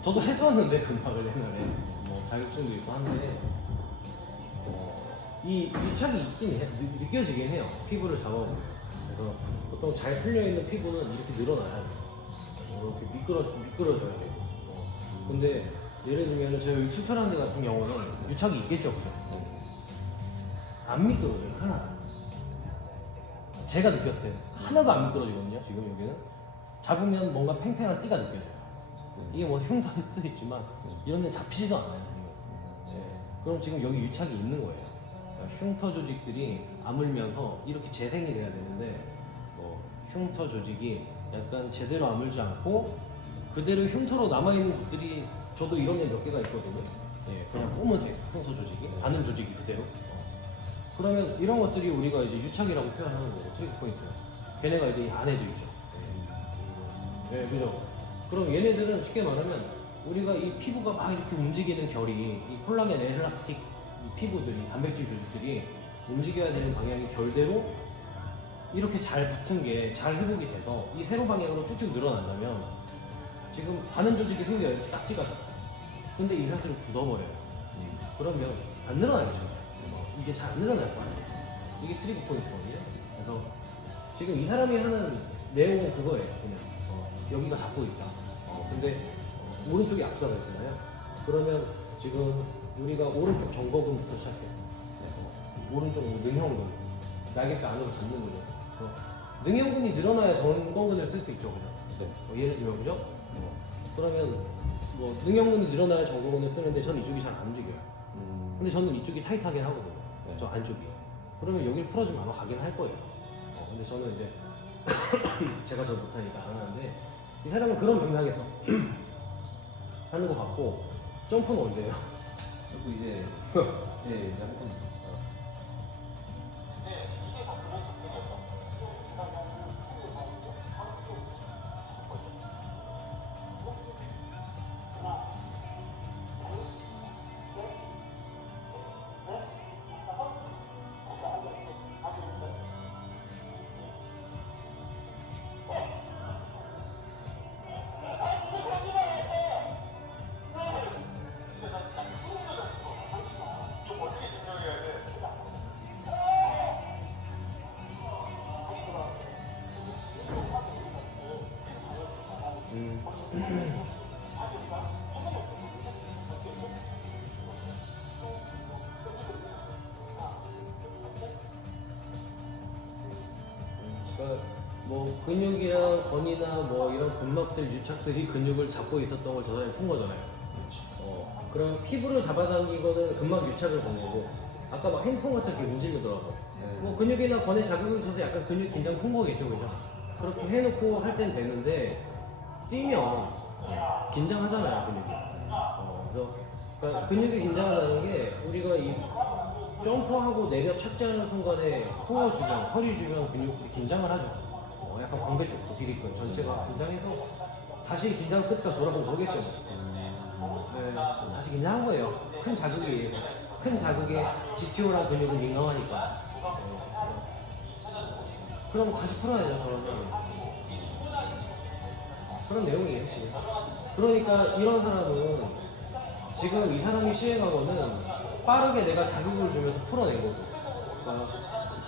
저도 했었는데 근막을 옛날에 뭐 자격증도 있고 한데 이 유착이 있긴 해, 느껴지긴 해요. 피부를 잡아보면. 그래서 보통 잘 풀려 있는 피부는 이렇게 늘어나야 돼요. 이렇게 미끄러져야 돼요. 근데 예를 들면 저희 수술하는 데 같은 경우는 유착이 있겠죠, 그죠? 안 미끄러져요, 하나도. 제가 느꼈을 때 하나도 안 미끄러지거든요, 지금 여기는. 잡으면 뭔가 팽팽한 띠가 느껴져요. 이게 뭐 흉터일 수도 있지만 이런 데 잡히지도 않아요. 네. 그럼 지금 여기 유착이 있는 거예요. 그러니까 흉터 조직들이 아물면서 이렇게 재생이 돼야 되는데 흉터 조직이 약간 제대로 아물지 않고 그대로 흉터로 남아있는 것들이 저도 이런 게 몇 개가 있거든요. 예, 그냥 검은색 흉터 조직이, 아는 조직이 그대로. 그러면 이런 것들이 우리가 이제 유착이라고 표현하는 거고, 트리거 포인트. 걔네가 이제 이 안에도 있죠. 네, 그죠. 그럼 얘네들은 쉽게 말하면 우리가 이 피부가 막 이렇게 움직이는 결이 이 콜라겐 엘라스틱 이 피부들이 단백질 조직들이 움직여야 되는 방향이 결대로 이렇게 잘 붙은 게 잘 회복이 돼서 이 세로 방향으로 쭉쭉 늘어난다면 지금 가는 조직이 생겨요. 이렇게 딱지가 졌어요. 근데 이 상태로 굳어버려요. 그러면 안 늘어나겠죠. 이게 잘 안 늘어날 거 아니에요. 이게 트리거 포인트거든요. 그래서 지금 이 사람이 하는 내용은 그거예요. 그냥 여기가 잡고 있다. 근데 오른쪽이 앞서가 있잖아요. 그러면 지금 우리가 오른쪽 정거근부터 시작해서 오른쪽 능형근, 날개뼈 안으로 잡는 거죠. 능형근이 늘어나야 정거근을 쓸 수 있죠, 그죠? 네. 예를 들면 그죠? 그러면 뭐 능형근이 늘어나야 정거근을 쓰는데 저는 이쪽이 잘 안 움직여요. 근데 저는 이쪽이 타이트하긴 하거든요. 네. 저 안쪽이. 그러면 여기를 풀어주면 아마 가긴 할 거예요. 근데 저는 이제 제가 저 못하니까 안 하는데 이 사람은 그런 맥락에서 하는 거 같고. 점프는 언제예요? 그리고 이제 네, 이제 한 번. 그러니까 뭐 근육이나 건이나 뭐 이런 근막들 유착들이 근육을 잡고 있었던 걸 저 사람이 푼 거잖아요. 그럼 피부를 잡아당기거든 근막 유착을 본 거고, 아까 막 핸드폰 같은 게 문질르더라고. 뭐 근육이나 건에 자극을 줘서 약간 근육 긴장 푼 거겠죠, 그죠? 그렇게 해놓고 할 땐 되는데 뛰면 긴장하잖아요, 근육이. 그래서 그러니까 근육이 긴장을 하는 게 우리가 이 점프하고 내려 착지하는 순간에 코어 주변, 허리 주변 근육들이 긴장을 하죠. 약간 광배 쪽도 뒤리근 전체가 긴장해서 다시 긴장 끝까지 돌아보면 모르겠죠. 네, 다시 긴장한 거예요. 큰 자극에 의해서. 큰 자극에 GTO랑 근육은 민감하니까. 그럼 다시 풀어야죠, 그러면. 그런 내용이에요. 그러니까 이런 사람은 지금 이 사람이 시행한 거는 빠르게 내가 자극을 주면서 풀어낸 거고, 그러니까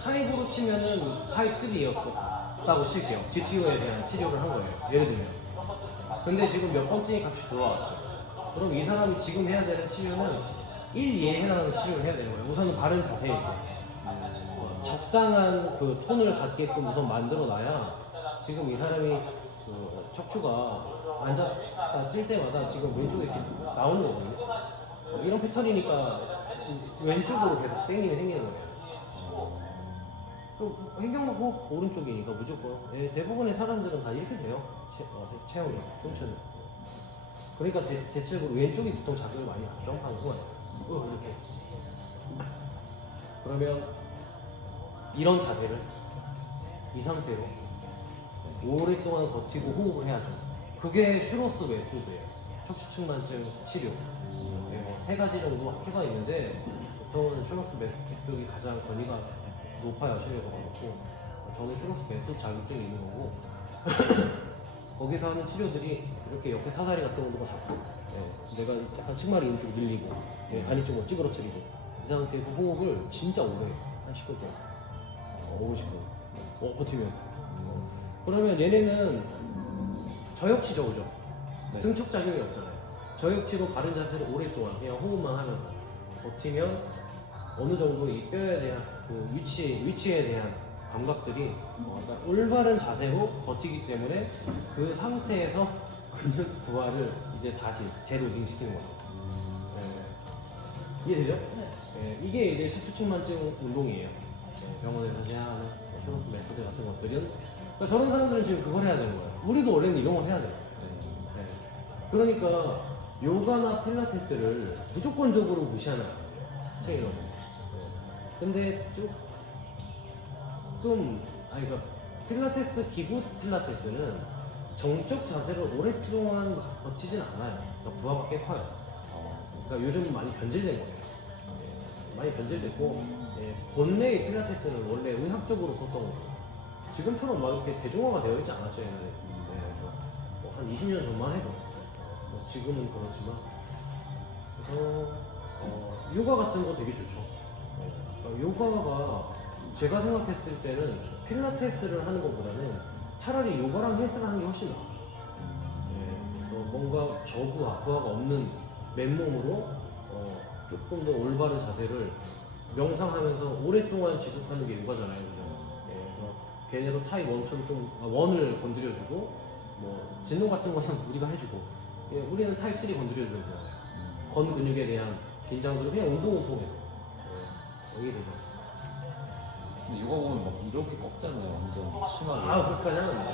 타입으로 치면은 타입 3였었다고 칠게요. GTO에 대한 치료를 한 거예요. 예를 들면. 근데 지금 몇 번째니 값이 들어왔죠. 그럼 이 사람이 지금 해야 되는 치료는 1, 2에 해당하는 치료를 해야 되는 거예요. 우선은 바른 자세에 적당한 그 톤을 갖게끔 우선 만들어 놔야 지금 이 사람이 그 척추가 앉았다 뛸 때마다 지금 왼쪽에 이렇게 나오는 거거든요. 이런 패턴이니까 왼쪽으로 계속 생기는 거예요. 횡격막 오른쪽이니까 무조건 대부분의 사람들은 다 이렇게 돼요. 체형이 똥차는. 그러니까 대체로 왼쪽이 보통 자극을 많이 점프하는 거예요. 이렇게. 그러면 이런 자세를 이 상태로 오랫동안 버티고 호흡을 해야죠. 그게 슈로스 메소드예요. 척추측만증 치료. 세 가지 정도 학회가 있는데 보통은 슈로스 메소드가 가장 권위가 높아요. 실내에서 그렇고 저는 슈로스 메소드 자격증이 있는 거고 거기서 하는 치료들이 이렇게 옆에 사다리 같은 것도 잡고 내가 약간 측말이 있는 쪽 밀리고 아니 좀 찌그러뜨리고 이 상태에서 호흡을 진짜 오래 해요. 한 10분 동안 50분 버티면서 그러면 얘네는 저역치죠, 그죠? 네. 등척 작용이 없잖아요. 저역치로 바른 자세를 오랫동안 그냥 호흡만 하면서 버티면 어느 정도 이 뼈에 대한 그 위치에 대한 감각들이 그러니까 올바른 자세로 버티기 때문에 그 상태에서 근육 부하를 이제 다시 재로딩 시키는 거죠. 이해되죠? 네. 이게 이제 척추측만증 운동이에요. 병원에서 제한하는 슈로스 메소드 같은 것들은 그러니까 저런 사람들은 지금 그걸 해야 되는 거예요. 우리도 원래는 이런 걸 해야 돼요. 네. 그러니까 요가나 필라테스를 무조건적으로 무시하는 체이너들. 근데 조금 그러니까 필라테스 기구 필라테스는 정적 자세를 오랫동안 버티진 않아요. 그러니까 부하가 꽤 커요. 그러니까 요즘 많이 변질된 거예요. 많이 변질됐고 본래의 필라테스는 원래 의학적으로 썼던 거예요. 지금처럼 막 이렇게 대중화가 되어 있지 않았죠 옛날에. 그래서 한 20년 전만 해도 지금은 그렇지만 그래서 요가 같은 거 되게 좋죠. 요가가 제가 생각했을 때는 필라테스를 하는 것보다는 차라리 요가랑 헬스를 하는 게 훨씬 나아요. 뭔가 저부하, 부하가 없는 맨몸으로 조금 더 올바른 자세를 명상하면서 오랫동안 지속하는 게 요가잖아요. 그래서 걔네로 타입 원처럼 좀 원을 건드려주고 뭐 진동 같은 것은 우리가 해주고 우리는 타입 3 건드려주면 되잖아요. 건 근육에 대한 긴장들을 그냥 운동을 통해서 여기 되죠. 근데 이거 보면 막 이렇게 꺾잖아요. 완전 심하게. 그렇게까지 하면 안 돼.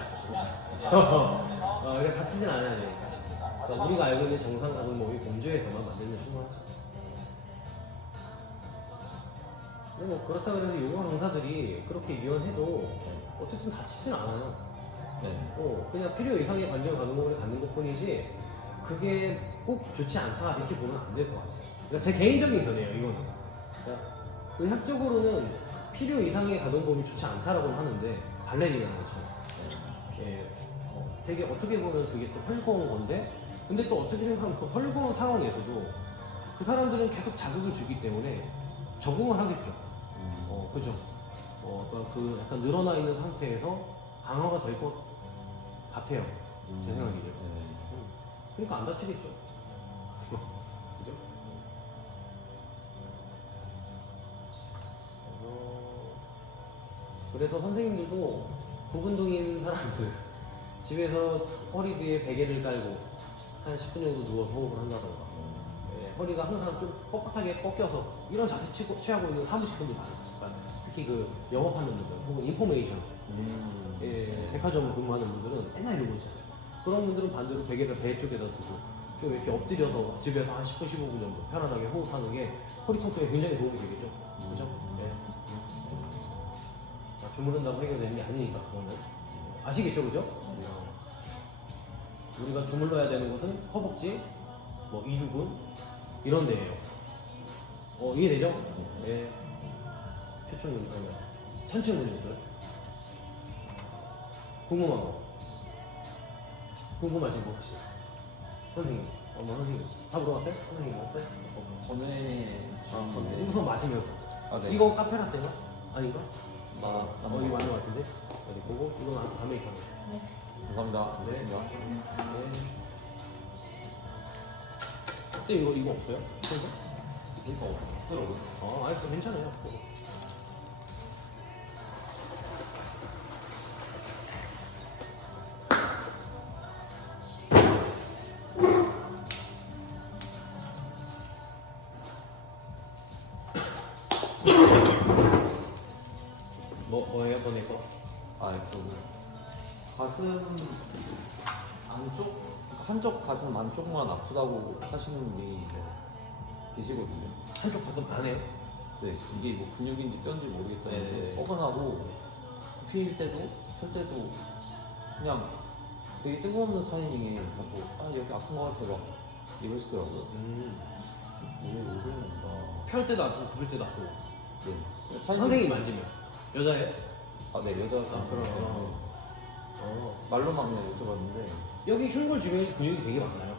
그냥 다치진 않아야 되니까. 그러니까 우리가 알고 있는 정상 가동 몸이 범죄에서만 만드는 순간. 근데 뭐 그렇다 그래서 요가 강사들이 그렇게 유연해도 어쨌든 다치진 않아요. 네. 그냥 필요 이상의 관절 가동을 갖는 것 뿐이지 그게 꼭 좋지 않다 이렇게 보면 안 될 것 같아요. 그러니까 제 개인적인 견해예요, 이거는. 그러니까 의학적으로는 필요 이상의 가동범위 좋지 않다라고 하는데 발레리나는 것처럼 되게 어떻게 보면 그게 또 헐거운 건데 근데 또 어떻게 생각하면 그 헐거운 상황에서도 그 사람들은 계속 자극을 주기 때문에 적응을 하겠죠. 그죠? 그러니까 그 약간 늘어나 있는 상태에서 강화가 될 것 같아요. 제 생각이에요. 그러니까 안 다치겠죠. 그죠? 그래서 선생님들도 부근동인 사람들 집에서 허리 뒤에 베개를 깔고 한 10분 정도 누워서 호흡을 한다던가 허리가 항상 좀 뻣뻣하게 꺾여서 이런 자세 취하고 있는 사무직분들 많아요. 특히 그 영업하는 분들 혹은 인포메이션 백화점 근무하는 분들은 옛날에 로봇이잖아요. 그런 분들은 반대로 베개를 배 쪽에다 두고 좀 이렇게 엎드려서 집에서 한 10분, 15분 정도 편안하게 호흡하는 게 허리 통증에 굉장히 도움이 되겠죠. 그죠? 주무른다고 해결되는 게 아니니까 그거는 아시겠죠, 그죠? 우리가 주물러야 되는 곳은 허벅지, 뭐 이두근 이런 데예요. 이해되죠? 네. 추천근 천층 근육들 궁금한 거 궁금하신 거 혹시 선생님 선생님 다 물어봤어요? 선생님 물어봤어요? 전에 우선 마시면서 네. 이거 카페라떼가? 아닌가? 나 이거 맞는 거 같은데? 어디 보고 이건 아메리카노. 감사합니다. 네. 고맙습니다. 네. 그때 이거 없어요? 이거 없더라고요. 아니 괜찮아요. 뭐예요, 번에서? 가슴 안쪽 한쪽 가슴 안쪽만 아프다고 하시는 분이 계시거든요. 한쪽 가슴 반해요? 네, 이게 뭐 근육인지 뼈인지 모르겠다는데 네. 뻐근하고 굽힐 때도 펼 때도 그냥 되게 뜬금없는 타이밍에 자꾸 여기 아픈 거 같아 막 이러시더라고요. 왜 그러는가? 펼 때도 아프고 굽을 때도 아프고. 네. 선생님 만지면 여자예요? 네, 여자 선생님. 말로만 그냥 여쭤봤는데 여기 흉골 주변에 근육이 되게 많아요.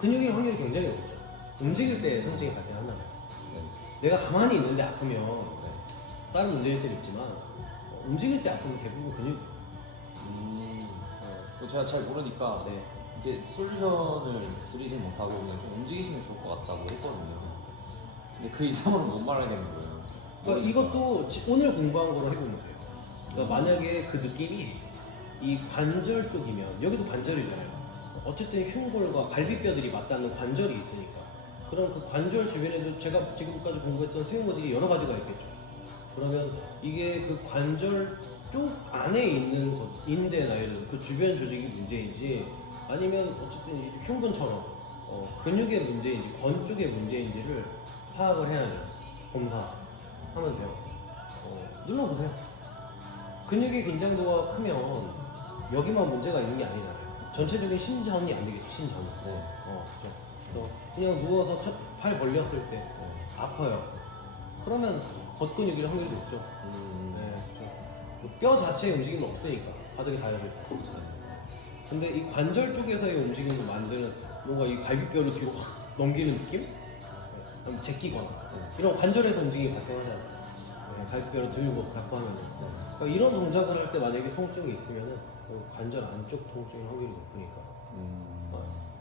근육의 확률이 굉장히 높죠. 움직일 때 통증이 발생한다면. 네. 내가 가만히 있는데 아프면 다른 문제일 수도 있지만 움직일 때 아프면 대부분 근육. 제가 잘 모르니까 네. 이게 솔루션을 드리진 못하고 그냥 좀 움직이시면 좋을 것 같다고 했거든요. 근데 그 이상으로 못 말하겠는 거예요. 그러니까 이것도 오늘 공부한 거로 해보면 돼요. 그러니까 만약에 그 느낌이 이 관절 쪽이면 여기도 관절이잖아요. 어쨌든 흉골과 갈비뼈들이 맞닿는 관절이 있으니까 그럼 그 관절 주변에도 제가 지금까지 공부했던 수용어들이 여러 가지가 있겠죠. 그러면 이게 그 관절 쪽 안에 있는 것, 인대나 이런 그 주변 조직이 문제인지 아니면 어쨌든 이 흉근처럼 근육의 문제인지 건 쪽의 문제인지를 파악을 해야죠. 검사하면 돼요. 눌러보세요. 근육의 긴장도가 크면 여기만 문제가 있는 게 아니잖아요. 전체적인 신전이 안 되겠죠. 신전. 그래서 그냥 누워서 팔 벌렸을 때 아파요. 그러면 겉근육일 확률이 높죠. 네. 뼈 자체의 움직임은 없으니까 바닥에 닿아야 될 때. 근데 이 관절 쪽에서의 움직임을 만드는 뭔가 이 갈비뼈를 뒤로 확 넘기는 느낌? 아니면 제끼거나 이런 관절에서 움직임이 발생하잖아요. 갈비뼈를 들고 갖고 하면 그러니까 이런 동작을 할 때 만약에 통증이 있으면은 관절 안쪽 통증이 확률이 높으니까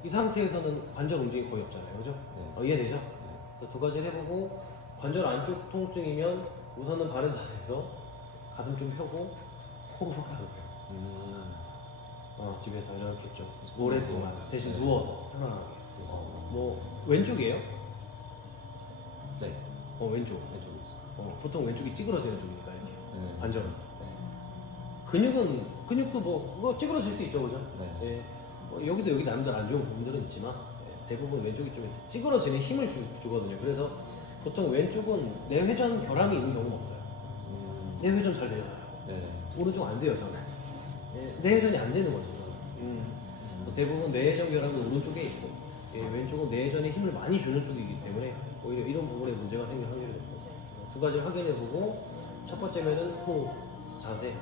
이 상태에서는 관절 움직임이 거의 없잖아요, 그죠? 이해되죠? 그래서 두 가지를 해보고 관절 안쪽 통증이면 우선은 바른 자세에서 가슴 좀 펴고 호흡을 하고요. 집에서 이렇게 좀 오랫동안 대신 누워서 편안하게. 뭐 왼쪽이에요? 네. 왼쪽. 왼쪽에 있어요. 보통 왼쪽이 찌그러지는 쪽이니까 이렇게 관절은. 근육도 뭐 그거 찌그러질 수 있죠, 그죠? 네. 여기도 여기 남들 안 좋은 부분들은 있지만 대부분 왼쪽이 좀 이렇게 찌그러지는 힘을 주거든요. 그래서 보통 왼쪽은 내회전 결함이 있는 경우는 없어요. 내회전 잘 되잖아요. 네. 오른쪽 안 돼요, 저는. 내회전이 안 되는 거죠, 저는. 그래서 대부분 내회전 결함이 오른쪽에 있고 왼쪽은 내회전에 힘을 많이 주는 쪽이기 때문에 오히려 이런 부분에 문제가 생길 확률이 높고 두 가지를 확인해보고 첫 번째면은 호흡, 자세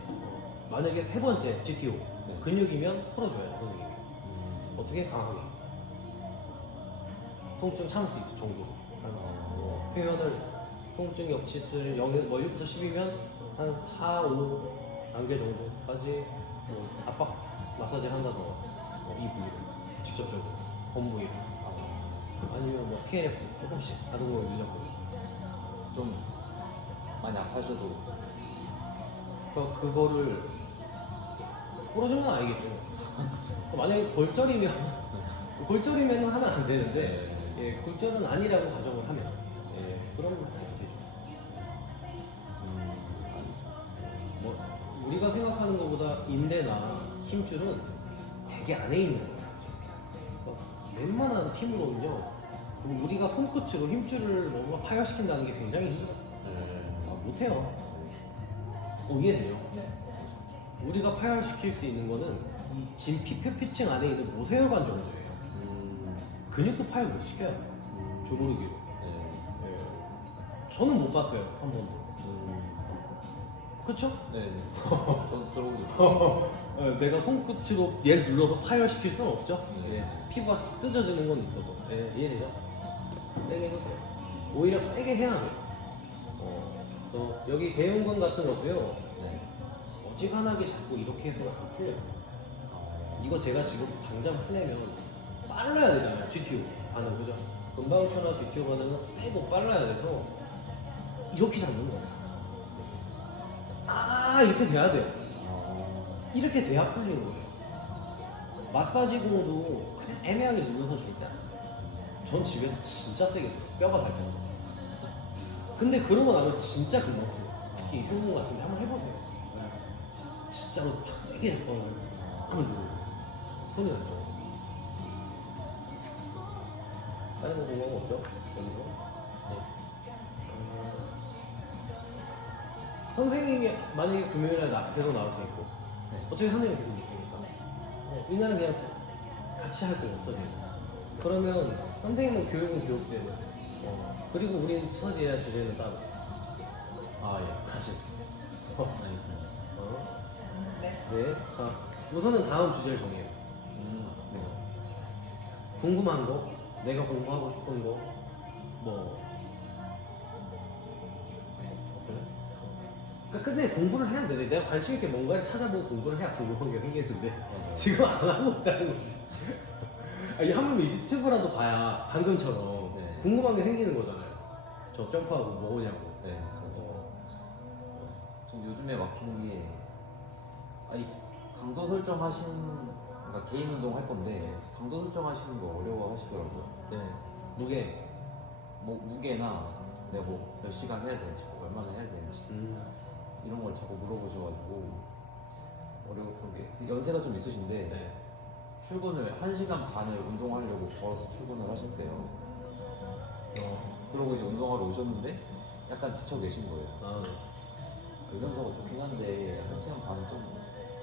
만약에 세 번째 GTO 근육이면 풀어줘야죠, 선생님이. 어떻게? 강하게 통증 참을 수 있을 정도로 표현을 통증 역치수를 0에서 뭐 1부터 10이면 한 4, 5 단계 정도까지 뭐 압박 마사지를 한다던가 이 부위를 직접적으로 건 부위를 아니면 뭐 PNF 조금씩 가동을 늘려보고 좀 많이 아파셔도 그거를 부러진 건 아니겠죠. 만약에 골절이면 골절이면 하면 안 되는데 골절은 아니라고 가정을 하면 그러면 되죠. 뭐 우리가 생각하는 것보다 인대나 힘줄은 되게 안에 있는 거예요. 웬만한 힘으로는요 우리가 손끝으로 힘줄을 뭔가 파열시킨다는 게 굉장히 힘들어요. 못해요. 이해돼요? 우리가 파열시킬 수 있는 거는 이 진피 표피층 안에 있는 모세혈관 정도예요. 근육도 파열 못 시켜요. 주무르기로. 저는 못 봤어요, 한 번도. 그쵸? 네. 저도 들어보죠. 내가 손끝으로 얘를 눌러서 파열시킬 수는 없죠. 네. 피부가 뜯어지는 건 있어도. 이해되죠? 세게 해도 돼요. 오히려 세게 해야 돼요. 여기 대흉근 같은 것도요. 어지간하게 자꾸 이렇게 해서는 안 풀려요. 이거 제가 지금 당장 풀려면 빨라야 되잖아요. GTO 반응, 그죠? 금방초나 GTO 반응은 세고 빨라야 돼서 이렇게 잡는 거예요. 이렇게 돼야 돼요. 이렇게 돼야 풀리는 거예요. 마사지 공도 그냥 애매하게 눌러서 절대 안 돼요. 전 집에서 진짜 세게 돼요. 뼈가 닳아요. 근데 그러고 나면 진짜 금방 풀려요. 특히 흉무 같은데 한번 해보세요. 진짜로 팍 세게 잡거나 꽉 누르고 손이 날죠. 다른 거 궁금한 거 없죠? 여기서? 네. 선생님이 만약에 금요일날 계속 나올 수 있고 네. 어차피 선생님이 계속 있으니까 이날은 그냥 같이 할 거예요 스터디. 그러면 선생님은 교육은 교육대로 그리고 우리는 스터디해야 주제는 따로. 아 예, 가시. 알겠습니다. 네. 네. 자 우선은 다음 주제를 정해요. 네. 궁금한 거, 내가 공부하고 싶은 거, 뭐 없어요? 그러니까 근데 공부를 해야 돼. 내가 관심 있게 뭔가를 찾아보고 공부를 해야 궁금한 게 생기는데 맞아요. 지금 안 하고 있다는 거지. 아니 하물며 유튜브라도 봐야 방금처럼 네. 궁금한 게 생기는 거잖아요. 저 점프하고 뭐냐고. 네, 좀 요즘에 막히는 게 아니 강도 설정하시는 그러니까 개인 운동 할 건데 강도 설정하시는 거 어려워 하시더라고요. 네. 무게. 뭐 무게나 내가 뭐 몇 시간 해야 되는지 뭐 얼마나 해야 되는지 이런 걸 자꾸 물어보셔가지고 어려웠던 게 연세가 좀 있으신데 네. 출근을 1시간 반을 운동하려고 걸어서 출근을 하셨대요. 그러고 이제 운동하러 오셨는데 약간 지쳐 계신 거예요. 아, 유연서가 좋긴 한데 1시간 반은 좀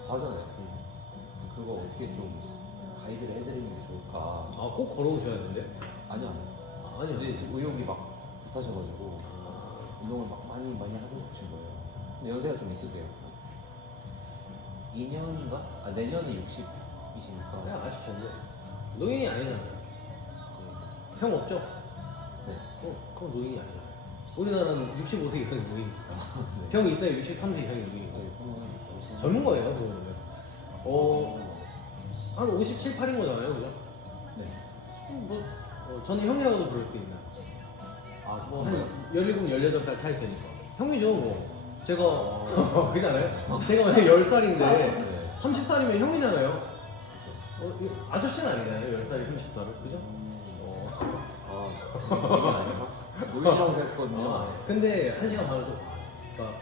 과하잖아요. 그래서 그거 어떻게 좀 가이드를 해드리는 게 좋을까? 아, 꼭 걸어오셔야 되는데? 아니요. 아, 아니요. 이제 의욕이 막 붙으셔가지고 운동을 막 많이 하고 싶으신 거예요. 근데 연세가 좀 있으세요. 2년인가? 아 내년이 60이시니까. 그냥 아직 좋네. 노인이 아니잖아요. 형 없죠? 네. 그건 노인이 아니야. 우리나라는 65세 이상이 노인이니까. 네. 형이 있어야 63세 이상이 노인이고. 젊은 거예요, 그거는. 한 57, 8인 거잖아요, 그죠? 네. 뭐, 저는 형이라고도 부를 수 있나. 아, 뭐, 한 17, 18살 차이 되니까. 형이죠, 뭐. 제가, 그잖아요? 제가 만약에 10살인데, 네. 30살이면 형이잖아요. 아저씨는 아니잖아요, 10살이 30살은. 그죠? 노인이라고 생각했거든요. 근데 1시간 반을 또 그러니까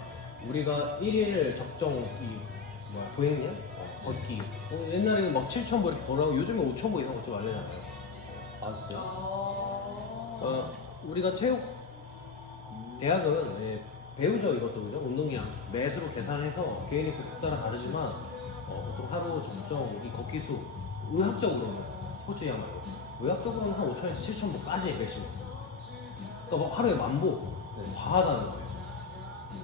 우리가 1일 적정 보행이야? 걷기. 옛날에는 막 7,000보 이렇게 걸어가고 요즘에 5,000보 이상 걷지 말래잖아요. 아 진짜요? 우리가 체육 대학은 배우죠 이것도 그죠? 운동량 매수로 계산해서 개인이 따라 다르지만 보통 하루 적정 이 걷기 수 의학적으로는 스포츠량 말고 의학적으로는 한 5,000에서 7,000보까지 매시면 그러니까 막 하루에 10,000보 과하다는 거예요.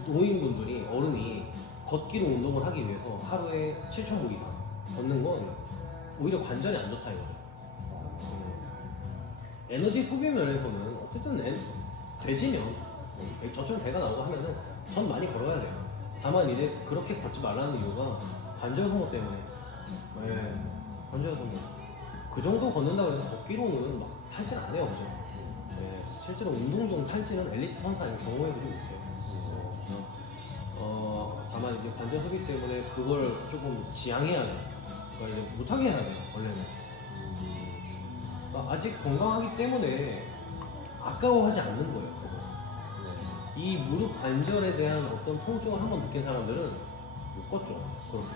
노인분들이 어른이 걷기로 운동을 하기 위해서 하루에 7,000보 이상 걷는 건 오히려 관절이 안 좋다 이거예요. 에너지 소비 면에서는 어쨌든 돼지면 저처럼 배가 나오고 하면은 전 많이 걸어야 돼요. 다만 이제 그렇게 걷지 말라는 이유가 관절 소모 때문에. 관절 소모. 그 정도 걷는다고 해서 걷기로는 막 탈진 안 해요, 그죠? 실제로 운동 중 탈진은 엘리트 선수 아니면 경험해보지 못해요. 다만 이제 관절 소비 때문에 그걸 조금 지양해야 돼요. 그러니까 이제 못하게 해야 돼요, 원래는. 그러니까 아직 건강하기 때문에 아까워하지 않는 거예요, 그거. 이 무릎 관절에 대한 어떤 통증을 한번 느낀 사람들은 못 걷죠, 그렇게.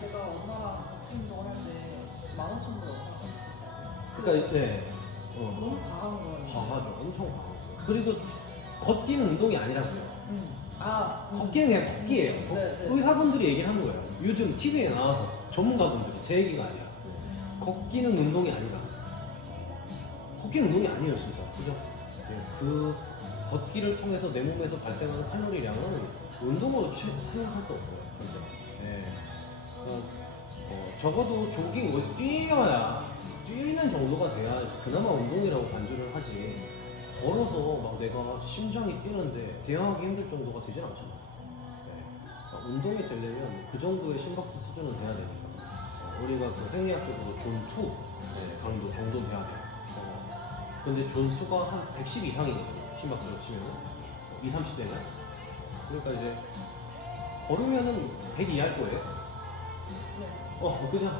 제가 엄마랑 걷기 운동을 할 때 15,000보 넘었어요. 그러니까 네. 너무 과한 거예요. 과하죠, 엄청 과하죠. 그리고 걷기는 운동이 아니라고요. 걷기는 그냥 걷기예요. 네. 의사분들이 얘기하는 거예요. 요즘 TV에 나와서 전문가분들이 제 얘기가 아니라 걷기는 운동이 아니다. 걷기는 운동이 아니에요, 진짜. 그죠? 그 걷기를 통해서 내 몸에서 발생하는 칼로리량은 운동으로 사용할 수 없어요. 적어도 조깅, 뛰는 정도가 돼야 그나마 운동이라고 간주를 하지. 걸어서 막 내가 심장이 뛰는데 대항하기 힘들 정도가 되진 않잖아요. 그러니까 운동이 되려면 그 정도의 심박수 수준은 돼야 되니까. 우리가 그 생리학적으로 존2 강도 정도 돼야 돼요. 근데 존2가 한 110 이상이거든요. 심박수로 치면 20, 30대면. 그러니까 이제 걸으면은 100 이하일 거예요. 그죠?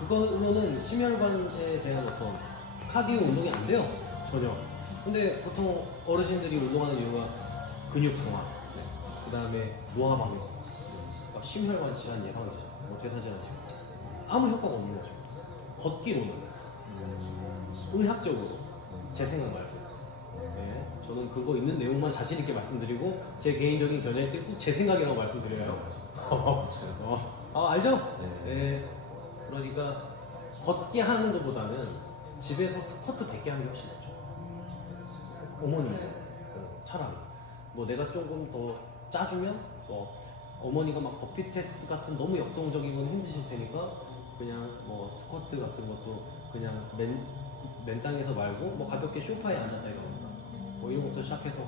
그거는 심혈관에 대한 어떤 카디오 운동이 안 돼요. 전혀. 근데 보통 어르신들이 운동하는 이유가 근육 강화, 그 다음에 노화 방지, 심혈관 질환 예방이죠, 뭐 대사질환 아무 효과가 없는 거죠. 걷기로는 의학적으로 제 생각 말고. 네, 저는 그거 있는 내용만 자신 있게 말씀드리고 제 개인적인 견해일 때 꼭 제 생각이라고 말씀드려요. 알죠? 네. 그러니까 걷기 하는 것보다는 집에서 스쿼트 100개 하는 게 훨씬 낫죠. 어머니 차라리 뭐 내가 조금 더 짜주면 어머니가 막 버피 테스트 같은 너무 역동적인 건 힘드실 테니까 그냥 뭐 스쿼트 같은 것도 그냥 맨 땅에서 말고 뭐 가볍게 소파에 앉았다 이러거나 뭐 이런 것부터 시작해서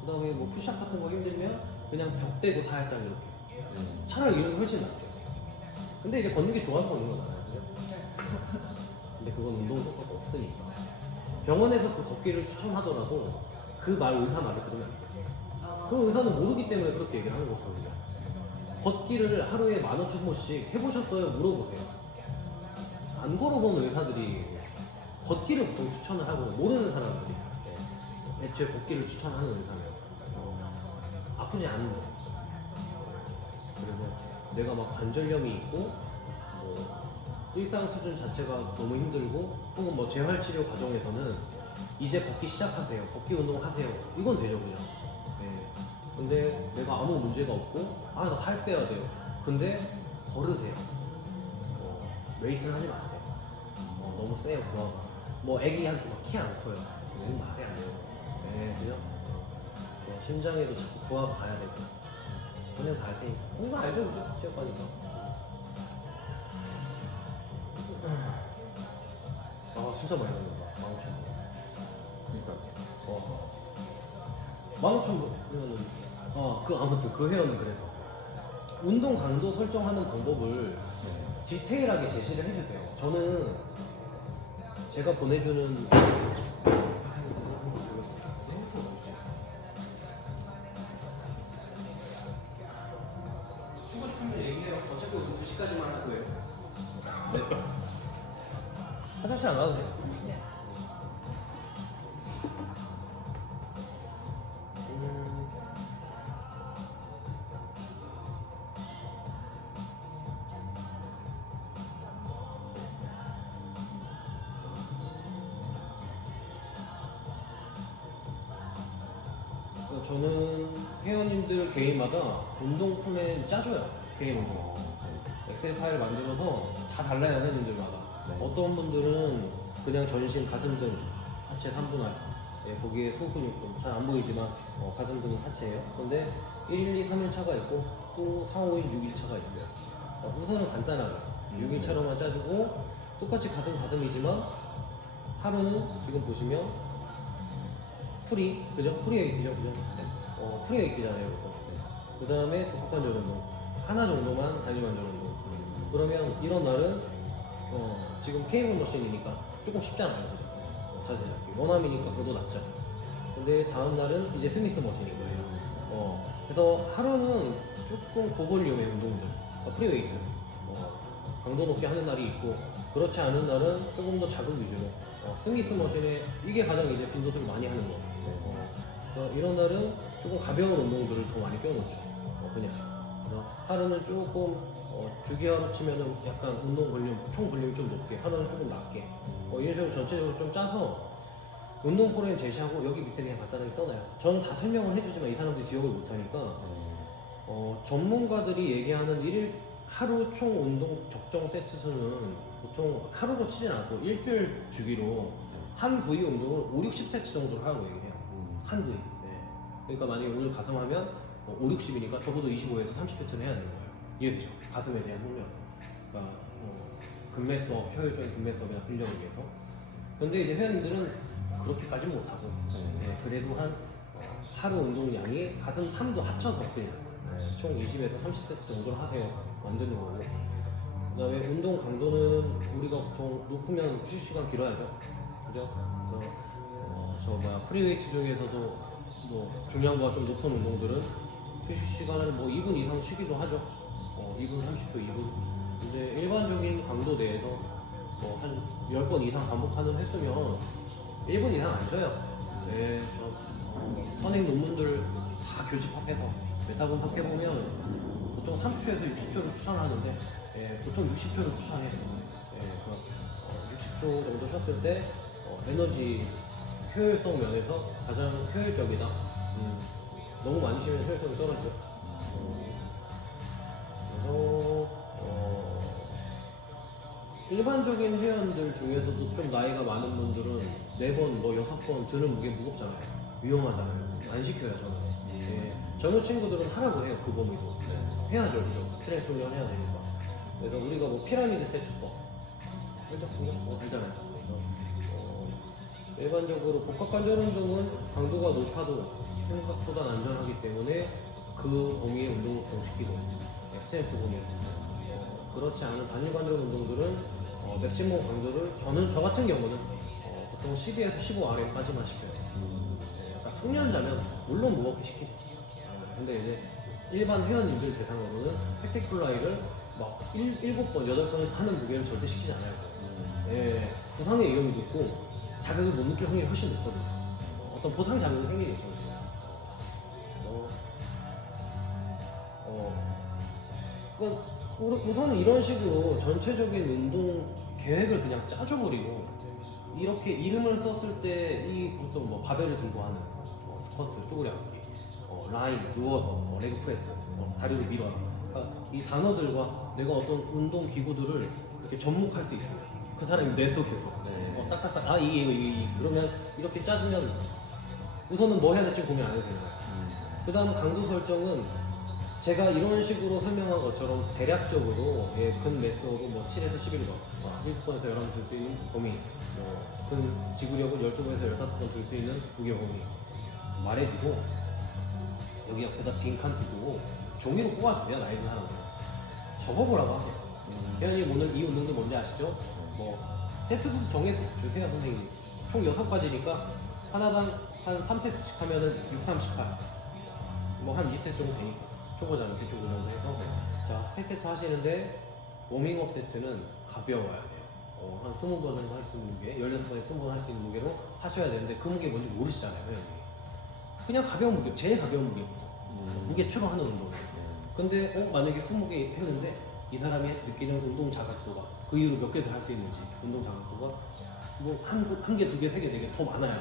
그 다음에 뭐 푸시업 같은 거 힘들면 그냥 벽 대고 살짝 이렇게 차라리 이런 게 훨씬 낫죠. 근데 이제 걷는 게 좋아서 걷는 거잖아요, 그죠? 근데 그건 운동 효과가 없으니까 병원에서 그 걷기를 추천하더라도 그 의사 말을 들으면 안 돼요. 그 의사는 모르기 때문에 그렇게 얘기를 하는 거거든요. 걷기를 하루에 15,000보씩 해보셨어요? 물어보세요. 안 걸어본 의사들이 걷기를 보통 추천을 하고 모르는 사람들이 애초에 걷기를 추천하는 의사면 아프지 않은 거예요. 그래서 내가 막 관절염이 있고 뭐 일상 수준 자체가 너무 힘들고 혹은 뭐 재활치료 과정에서는 이제 걷기 시작하세요, 걷기 운동 하세요, 이건 되죠 그냥. 네. 근데 내가 아무 문제가 없고 나 살 빼야 돼요. 근데 걸으세요. 웨이트는 하지 마세요. 너무 세요 부하가. 뭐 애기한테 키 안 커요. 이건 말이 안 돼요. 네, 그죠? 심장에도 자꾸 부하가 가야 되고 그냥 다 할 테니까. 이거 알죠, 그죠? 취업하니까. 진짜 많이 나온다. 15,000원. 그러니까 15,000원이면은 아무튼 그 회원은 그래서 운동 강도 설정하는 방법을 디테일하게 제시를 해주세요. 저는 제가 보내주는 쉬고 싶으면 얘기해요. 어차피 우리 2시까지만 할 거예요. 네. 화장실 안 가도 돼요? 네. 저는 회원님들 개인마다 운동 플랜 짜줘요. 개인 운동. 엑셀 파일 만들어서 다 달라요, 회원님들마다. 어떤 분들은 그냥 전신 가슴 등 하체 3분할, 거기에 소근육근 잘 안 보이지만 가슴 등은 하체예요. 근데 1일, 2, 3일 차가 있고 또 4, 5일, 6일 차가 있어요. 우선은 간단하게 6일 차로만 짜주고 똑같이 가슴이지만 하루는 지금 보시면 프리, 그죠? 프리웨이트죠, 그죠? 프리웨이트잖아요, 보통. 그 다음에 복합관절 운동 하나 정도만 단위관절 운동. 그러면 이런 날은 지금 K1 머신이니까 조금 쉽잖아요, 그죠? 자세 잡기. 원암이니까 그래도 낫죠. 근데 다음 날은 이제 스미스 머신인 거예요. 그래서 하루는 조금 고볼륨의 운동들, 프리웨이트, 강도 높게 하는 날이 있고, 그렇지 않은 날은 조금 더 자극 위주로 스미스 머신에 이게 가장 이제 빈도수를 많이 하는 거예요. 그래서 이런 날은 조금 가벼운 운동들을 더 많이 껴놓죠. 그냥. 그래서 하루는 조금 주기하로 치면은 약간 운동 볼륨, 총 볼륨이 좀 높게, 하루는 조금 낮게. 이런 식으로 전체적으로 좀 짜서 운동 프로그램 제시하고 여기 밑에 그냥 간단하게 써놔요. 저는 다 설명을 해주지만 이 사람들이 기억을 못하니까 전문가들이 얘기하는 하루 총 운동 적정 세트 수는 보통 하루로 치진 않고 일주일 주기로 한 부위 운동을 5, 60세트 정도를 하라고 얘기해요. 한 부위. 네. 그러니까 만약에 오늘 가슴 하면 5, 60이니까 적어도 25에서 30세트는 해야 되는 거예요. 이해되죠? 가슴에 대한 훈련. 그러니까 근매수업, 효율적인 근매수업이나 근력을 위해서. 근데 이제 회원님들은 그렇게까지는 못하고 그래도 하루 운동량이 가슴 3도 합쳐서 그냥 총 20에서 30세트 정도를 하세요. 만드는 거고. 그 다음에 운동 강도는 우리가 보통 높으면 휴식 시간 길어야죠. 그죠? 그래서 프리웨이트 중에서도 뭐 중량보다 좀 높은 운동들은 휴식 시간을 뭐 2분 이상 쉬기도 하죠. 2분 30초 2분. 근데 일반적인 강도 내에서 뭐 한 10번 이상 반복하는 횟수면 1분 이상 안 쉬어요. 네, 선행 논문들 다 교집합해서 메타 분석해보면 보통 30초에서 60초를 추천하는데 보통 60초를 추천해요. 그래서 60초 정도 쉬었을 때 에너지 효율성 면에서 가장 효율적이다. 너무 많이 쉬면 효율성이 떨어지죠. 그래서 일반적인 회원들 중에서도 좀 나이가 많은 분들은 4번, 6번 드는 무게 무겁잖아요. 위험하잖아요. 안 시켜요, 저는. 젊은 친구들은 하라고 해요, 그 범위도. 해야죠, 그죠? 스트레스 훈련 해야 되니까. 그래서 우리가 피라미드 세트법. 알잖아요. 그래서 일반적으로 복합관절 운동은 강도가 높아도 생각보다 안전하기 때문에 그 범위의 운동을 공시키고 스트레스 훈련. 그렇지 않은 단일관절 운동들은 맥시멈 강도를 저 같은 경우는 보통 12에서 15 아래까지만 시켜요. 약간 숙련자면 물론 무겁게 시키죠. 근데 이제 일반 회원님들 대상으로는 팩티클라이를 막 7번, 8번 하는 무게를 절대 시키지 않아요. 부상의 위험이 높고 자극을 못 느낄 확률이 훨씬 높거든요. 어떤 보상 자극이 생기겠죠. 우선은 이런 식으로 전체적인 운동 계획을 그냥 짜줘버리고 이렇게 이름을 썼을 때 이 보통 바벨을 들고 하는 스쿼트, 쪼그려 앉기, 라인, 누워서, 레그 프레스, 다리를 밀어라. 그러니까 이 단어들과 내가 어떤 운동 기구들을 이렇게 접목할 수 있어요. 그 사람이 뇌 속에서 딱딱딱 이게 그러면 이렇게 짜주면 우선은 뭐 해야 될지 고민 안 해도 되는 거예요. 그 다음 강도 설정은 제가 이런 식으로 설명한 것처럼 대략적으로 근 매스업은 7에서 11번, 1번에서 11번 들 수 있는 범위, 근 지구력은 12번에서 15번 들 수 있는 무게 범위 말해주고 여기 옆에다 빈칸 두고 종이로 뽑아주세요. 나이 든 사람들 적어보라고 하세요. 회원님 오늘 이 운동도 뭔지 아시죠? 세트도 정해서 주세요. 선생님 총 6가지니까 하나당 한 3세트씩 하면은 6, 3, 18 한 2세트 정도 되니까 초보자는 대충 그 정도 해서 자 3세트 하시는데 워밍업 세트는 가벼워야 돼요. 한 20번 정도 할 수 있는 무게, 16번에 20번 할 수 있는 무게로 하셔야 되는데 그 무게 뭔지 모르시잖아요. 그냥 가벼운 무게, 제일 가벼운 무게부터 무게 추론하는 운동. 근데 만약에 20개 했는데 이 사람이 느끼는 운동 자각도가 그 이후로 몇 개 더 할 수 있는지 운동 자각도가 한 개, 2개, 3개, 4개 더 많아요.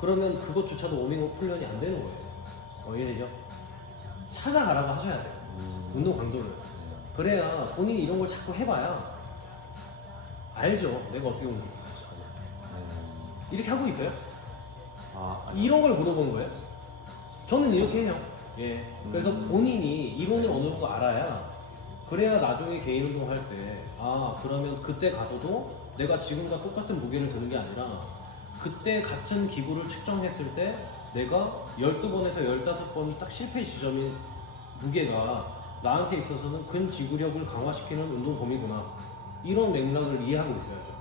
그러면 그것조차도 워밍업 훈련이 안 되는 거예요. 이해되죠? 찾아가라고 하셔야 돼요. 운동 강도를. 그래야 본인이 이런 걸 자꾸 해봐야 알죠. 내가 어떻게 운동을 이렇게 하고 있어요? 이런 걸 물어보는 거예요? 저는 이렇게 해요. 그래서 본인이 이론을 어느 정도 알아야 그래야 나중에 개인 운동할 때 그러면 그때 가서도 내가 지금과 똑같은 무게를 드는 게 아니라 그때 같은 기구를 측정했을 때 내가 12번에서 15번이 딱 실패 지점인 무게가 나한테 있어서는 근지구력을 강화시키는 운동 범위구나. 이런 맥락을 이해하고 있어야죠.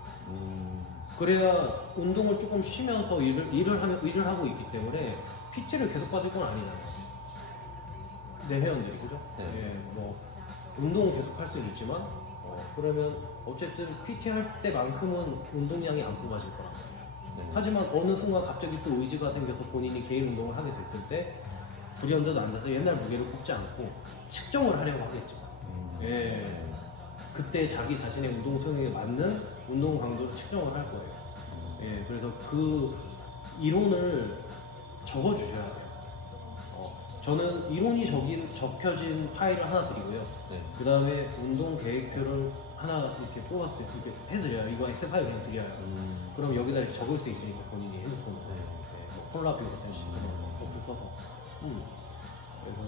그래야 운동을 조금 쉬면서 일을 하고 있기 때문에 PT를 계속 받을 건 아니잖아요. 내 회원들이, 그죠? 운동은 계속 할 수는 있지만, 그러면 어쨌든 PT 할 때만큼은 운동량이 안 뽑아질 거라. 하지만 어느 순간 갑자기 또 의지가 생겨서 본인이 개인 운동을 하게 됐을 때 불현듯 앉아서 옛날 무게를 꼽지 않고 측정을 하려고 하겠죠. 그때 자기 자신의 운동 성향에 맞는 운동 강도를 측정을 할 거예요. 그래서 그 이론을 적어주셔야 돼요. 저는 이론이 적혀진 파일을 하나 드리고요. 그 다음에 운동 계획표를 하나 이렇게 뽑아서 이렇게 해드려요. 이거 엑셀 파일 그냥 드려요. 그럼 여기다 이렇게 적을 수 있으니까 본인이 핸드폰으로 콜라뷰 같은 식으로 이렇게 써서. 그래서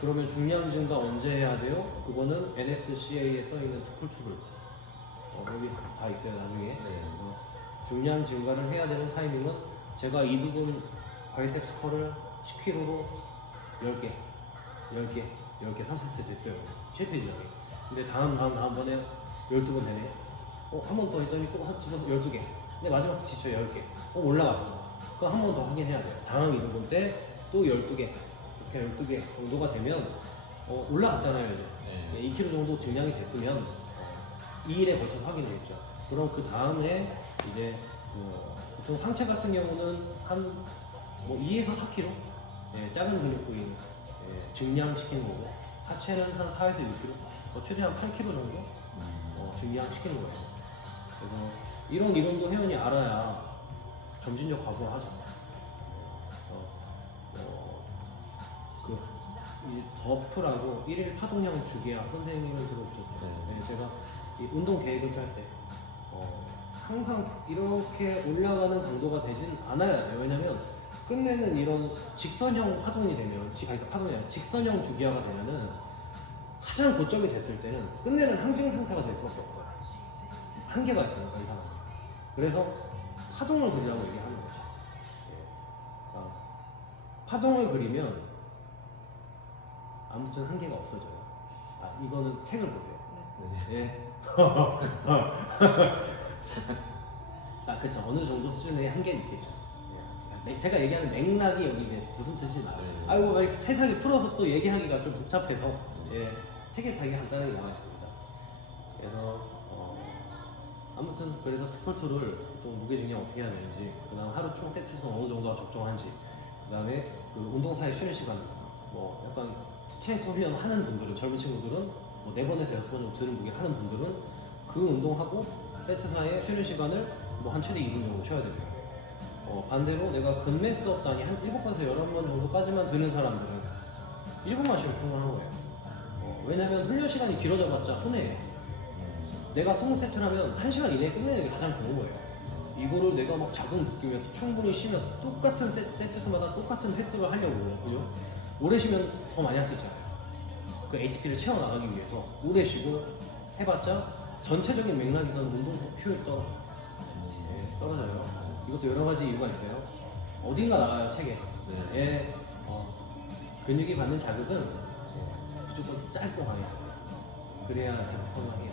그러면 중량 증가 언제 해야 돼요? 그거는 NSCA에 써있는 툴을 여기 다 있어요. 나중에 중량 증가를 해야 되는 타이밍은 제가 이두근 바이셉스 컬을 10kg로 10개 3세트 됐어요. 실패지점이. 근데 다음번에 12번 되네. 한 번 더 했더니 또 12개. 근데 마지막 지쳐 10개. 올라갔어. 그럼 한 번 더 확인해야 돼요. 다음 이두근 때 또 12개. 이렇게 12개 정도가 되면 올라갔잖아요. 이제 2kg 정도 증량이 됐으면 2일에 걸쳐서 확인되겠죠. 그럼 그 다음에 이제 보통 상체 같은 경우는 한 뭐 2에서 4kg 예, 작은 근육 부위 예, 증량시키는 거고 하체는 한 4에서 6kg 최대한 8kg 정도 증량시키는 거예요. 그래서 이런 이론도 회원이 알아야 점진적 과부하 하죠. 이 더프라고 1일 파동량 주기야 선생님을 들어보셨어요. 네, 제가 이 운동 계획을 짤 때 항상 이렇게 올라가는 강도가 되진 않아야 돼요. 왜냐면 끝내는 이런 직선형 파동이 되면 파동이 아니라 직선형 주기화가 되면은 가장 고점이 됐을 때는 끝내는 항증 상태가 될 수밖에 없어요. 한계가 있으니까 이 사람. 그래서 파동을 그리라고 얘기하는 거죠. 자, 파동을 그리면 아무튼 한계가 없어져요. 이거는 책을 보세요. 네. 그쵸. 어느 정도 수준의 한계는 있겠죠. 제가 얘기하는 맥락이 여기 이제 무슨 뜻인지 알아요. 아이고, 세상에 풀어서 또 얘기하기가 좀 복잡해서 책에 되게 간단하게 나와 있습니다. 그래서 아무튼 그래서 특허2를 또 무게중량 어떻게 해야 되는지, 그다음 하루 총 세트 수 어느 정도가 적정한지, 그다음에 그 운동 사이 쉬는 시간, 뭐 약간 스트렝스 훈련 하는 분들은 젊은 친구들은 뭐 4번에서 6번 정도 드는 무게를 하는 분들은 그 운동하고 세트 사이에 쉬는 시간을 뭐 한 최대 2분 정도 쉬어야 됩니다. 반대로 내가 근매 수업 단위 한 7번에서 11번 정도까지만 드는 사람들은 1분만 쉬면 충분한 거예요. 왜냐면 훈련 시간이 길어져봤자 손해예요. 내가 20세트를 하면 1시간 이내에 끝내는 게 가장 좋은 거예요. 이거를 내가 막 자극 느끼면서 충분히 쉬면서 똑같은 세트 수마다 똑같은 횟수를 하려고 해요. 그죠? 오래 쉬면 더 많이 할 수 있잖아요. 그 ATP를 채워나가기 위해서 오래 쉬고 해봤자 전체적인 맥락에서는 운동 효율이 떨어져요. 이것도 여러 가지 이유가 있어요. 어딘가 나와요, 책에. 근육이 받는 자극은 무조건 짧고 강해야 돼요. 그래야 계속 성장해요.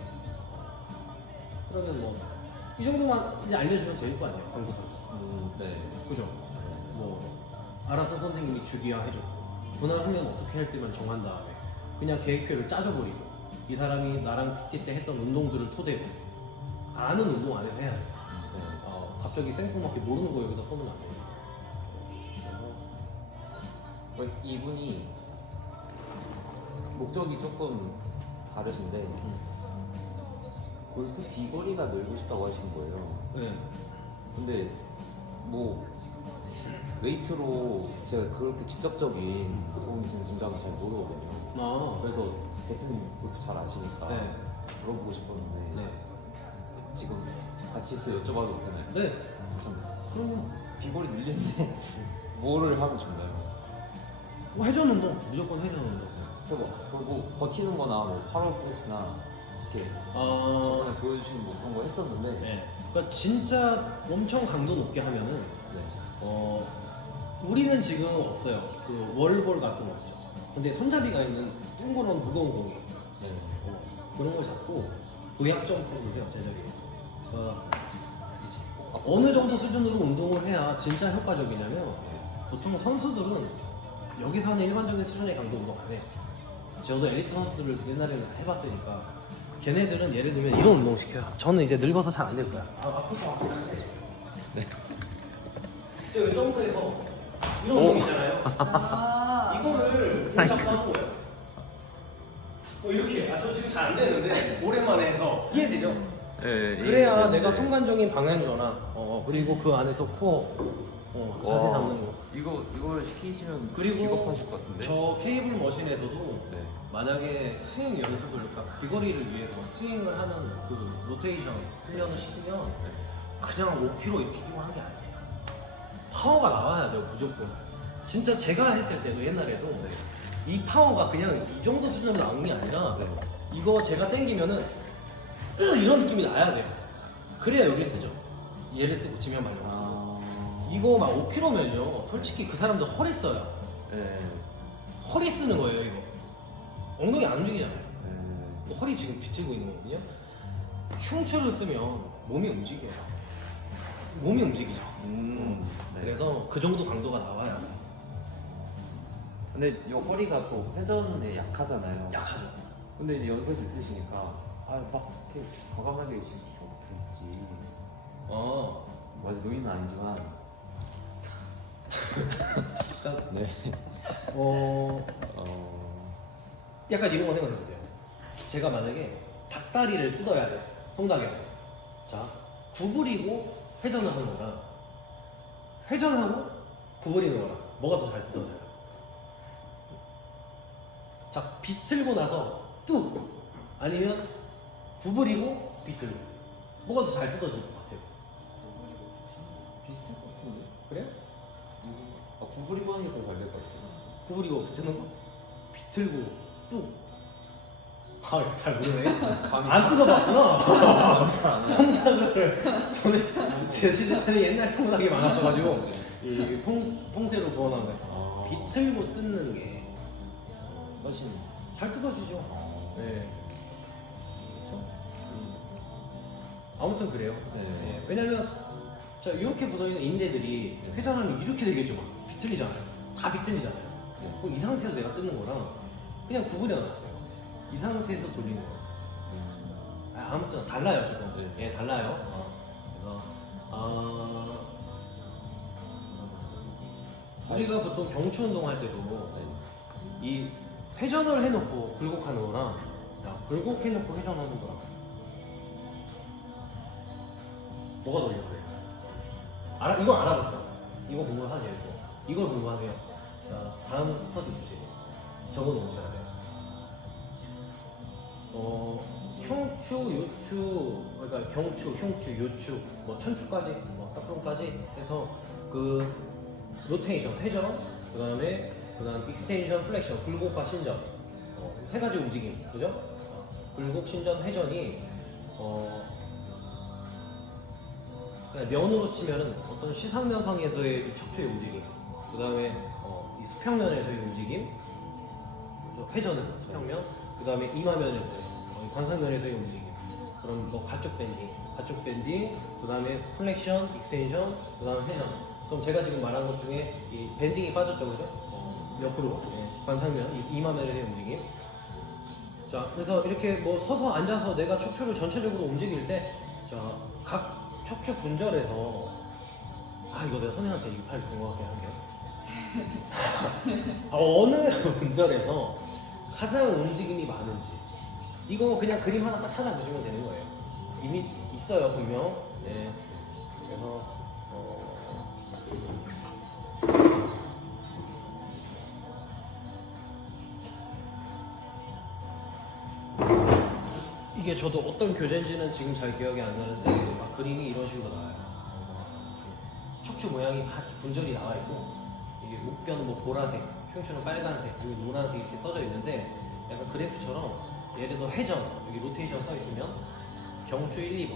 그러면 뭐 이 정도만 이제 알려주면 될 거 아니에요, 강도선. 네. 그죠? 뭐 알아서 선생님이 주기화 해줬고, 분할하면 어떻게 할 때만 정한 다음에 그냥 계획표를 짜줘버리고, 이 사람이 나랑 PT 때 했던 운동들을 토대로 아는 운동 안에서 해야 돼요. 갑자기 생뚱맞게 모르는 거 여기다 써놓으면 안 돼요. 이분이 목적이 조금 다르신데 골프 비거리가 늘고 싶다고 하신 거예요. 네. 근데 뭐 웨이트로 제가 그렇게 직접적인 도움이 되는 동작은 잘 모르거든요. 그래서 대표님 골프 잘 아시니까 물어보고 싶었는데 지금 같이 있어 여쭤봐도 되나요? 네. 괜찮아요. 그러면 비거리 늘리는데 뭐를 하면 좋나요? 뭐 회전 운동, 무조건 회전 운동. 그리고 버티는 거나 뭐 파워 프레스나 이렇게 저번에 보여주신 뭐 그런 거 했었는데 그러니까 진짜 엄청 강도 높게 하면은 우리는 지금 없어요. 그 월볼 같은 거 있죠. 근데 손잡이가 있는 둥그런 무거운 공이 있어요. 그런 걸 잡고 도약 점프를 해요, 제자리에. 어느 정도 수준으로 운동을 해야 진짜 효과적이냐면 보통 선수들은 여기서 하는 일반적인 수준의 강도 운동 안 해요. 저도 엘리트 선수들을 옛날에는 해봤으니까 걔네들은 예를 들면 이런 운동 시켜요. 저는 이제 늙어서 잘 안 될 거야. 아프고 아프긴 한데 제가 점프해서 이런 운동 있잖아요. 이거를 동작 하는 거예요. 이렇게. 저 지금 잘 안 되는데 오랜만에 해서 이해되죠? 그래야 내가 순간적인 방향전환 그리고 그 안에서 코어 자세 잡는 거. 이걸 시키시면 그리고 기겁하실 것 같은데. 저 케이블 머신에서도 만약에 스윙 연습을, 그러니까 비거리를 위해서 스윙을 하는 그 로테이션 훈련을 시키면 그냥 5km 이렇게 끼고 하는 게 아니에요. 파워가 나와야 돼요, 무조건. 진짜 제가 했을 때도 옛날에도 이 파워가 그냥 이 정도 수준으로 나오는 게 아니라 이거 제가 땡기면은 이런 느낌이 나야 돼요. 그래야 여기 쓰죠. 얘를 쓰고 지면 말고 쓰고. 이거 막 5kg면요 솔직히 그 사람들 허리 써요. 허리 쓰는 거예요. 이거 엉덩이 안 움직이잖아요. 허리 지금 비틀고 있는 거거든요. 흉추를 쓰면 몸이 움직여요. 몸이 움직이죠. 그래서 그 정도 강도가 나와야 돼요. 근데 이 허리가 또 회전에 약하잖아요. 약하죠. 근데 이제 연세도 있으시니까 막 이렇게 과감하게 지금 못했지. 맞아 노인은 아니지만 약간 네. 어 어, 약간 이런 거 생각해보세요. 제가 만약에 닭다리를 뜯어야 돼 통닭에서. 자 구부리고 회전을 하는 거랑 회전하고 구부리는 거랑 뭐가 더 잘 뜯어져요? 자 비틀고 나서 뚝 아니면 구부리고 비틀고 뭐가 더 잘 뜯어질 것 같아요? 비슷할 것 같은데? 그래요? 아 구부리고 하는 게 더 잘 될 것 같아. 구부리고 비트는 거? 비틀고 뚝. 아, 이거 잘 모르네. 안 뜯어봤구나. 통닭을 저는 제 시대 때는 옛날 통닭이 많았어가지고 이 통째로 구워놓은 거. 비틀고 뜯는 게 훨씬 잘 뜯어지죠. 네. 그렇죠? 아무튼 그래요. 네. 네. 왜냐면 자 이렇게 붙어있는 인대들이 회전하면 이렇게 되겠죠. 막 비틀리잖아요. 다 비틀리잖아요. 그럼 이 상태에서 내가 뜯는 거랑 그냥 구부려 놨어요. 이 상태에서 돌리는 거. 아무튼 달라요 조금. 예, 달라요. 그래서 우리가 보통 경추 운동 할 때도 이 회전을 해놓고 굴곡하는 거랑 굴곡해놓고 회전하는 거랑 뭐가 더 어려워요? 이거 알아보세요. 이거 공부하세요. 이걸 공부하세요. 자, 다음 스터디 주제 적어놓으셔야 돼요. 흉추, 요추, 그러니까 경추, 흉추, 요추, 뭐 천추까지, 뭐 사프론까지 해서 그 로테이션, 회전, 그다음 익스텐션, 플렉션, 굴곡과 신전, 세 가지 움직임, 그죠? 굴곡, 신전, 회전이 그냥 면으로 치면은 어떤 시상면상에서의 척추의 움직임, 그다음에 이 수평면에서의 움직임, 회전은 수평면, 그다음에 이마면에서의 관상면에서의 움직임, 그럼 뭐 가쪽 밴딩, 그다음에 플렉션, 익스텐션, 그다음에 회전. 그럼 제가 지금 말한 것 중에 이 밴딩이 빠졌죠, 그죠? 옆으로 관상면, 이마면에서의 움직임. 자, 그래서 이렇게 뭐 서서 앉아서 내가 척추를 전체적으로 움직일 때, 자, 각 척추 분절에서 이거 내가 선생님한테 이거 팔 궁금하게 할게요. 어느 분절에서 가장 움직임이 많은지 이거 그냥 그림 하나 딱 찾아보시면 되는 거예요. 이미 있어요 분명. 네. 그래서 이게 저도 어떤 교재인지는 지금 잘 기억이 안 나는데 그림이 이런 식으로 나와요. 척추 모양이 다 분절이 나와 있고 이게 목변은 뭐 보라색, 흉추는 빨간색, 여기 노란색 이렇게 써져 있는데 약간 그래프처럼 예를 들어 회전, 여기 로테이션 써 있으면 경추 1, 2번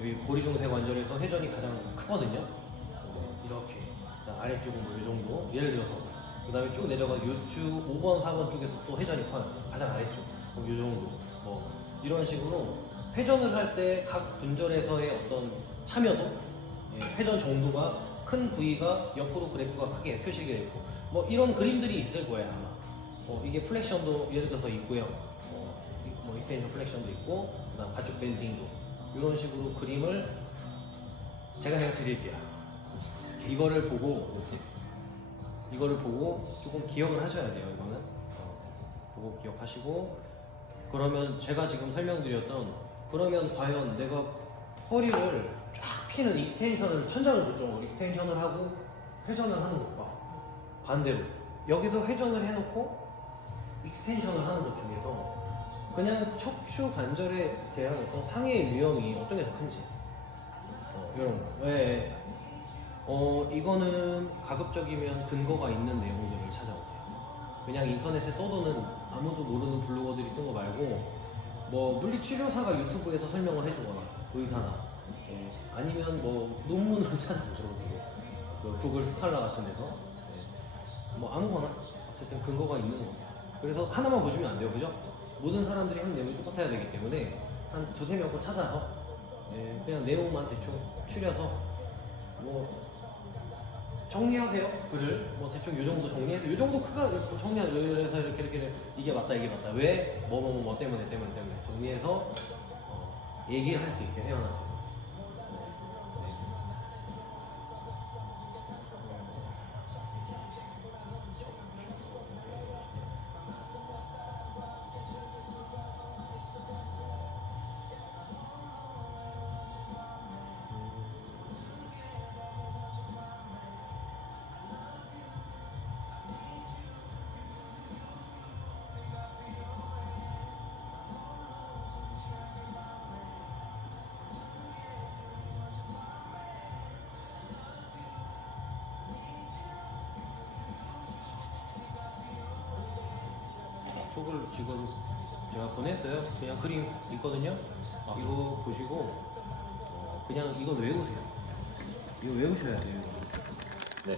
여기 고리중세 관절에서 회전이 가장 크거든요. 이렇게 아래쪽은 뭐 이 정도 예를 들어서 그 다음에 쭉 내려가 요추 5번, 4번 쪽에서 또 회전이 커요. 가장 아래쪽 이 정도 뭐 이런 식으로 회전을 할 때 각 분절에서의 어떤 참여도, 회전 정도가 큰 부위가 옆으로 그래프가 크게 표시되어 있고 뭐 이런 그림들이 있을 거예요 아마. 이게 플렉션도 예를 들어서 있고요. 뭐 익스텐션 플렉션도 있고 그다음 가축 밴딩도 이런 식으로 그림을 제가 드릴게요. 이거를 보고 조금 기억을 하셔야 돼요. 이거는 보고 기억하시고 그러면 제가 지금 설명드렸던 그러면 과연 내가 허리를 쫙 피는 익스텐션을 천장을 고정으로 익스텐션을 하고 회전을 하는 것과 반대로 여기서 회전을 해놓고 익스텐션을 하는 것 중에서 그냥 척추 관절에 대한 어떤 상해의 위험이 어떤 게 더 큰지 이런 거. 왜? 이거는 가급적이면 근거가 있는 내용들을 찾아오세요. 그냥 인터넷에 떠도는 아무도 모르는 블로거들이 쓴 거 말고 뭐 물리치료사가 유튜브에서 설명을 해주거나 의사나 아니면 뭐 논문을 찾아보죠. 그 구글 스칼라 같은 데서 뭐 아무거나 어쨌든 근거가 있는 거. 그래서 하나만 보시면 안 돼요, 그죠? 모든 사람들이 하는 내용이 똑같아야 되기 때문에 한 두세 명 거 찾아서 그냥 내용만 대충 추려서 뭐 정리하세요. 글을 뭐 대충 요 정도 정리해서 요 정도 크가 정리해서 이렇게 이게 맞다 왜 뭐 때문에 정리해서 얘기를 할 수 있게 해놔세요. 톡을 지금 제가 보냈어요. 그냥 그림 있거든요. 이거 보시고 그냥 이거 외우세요. 이거 외우셔야 돼요. 네.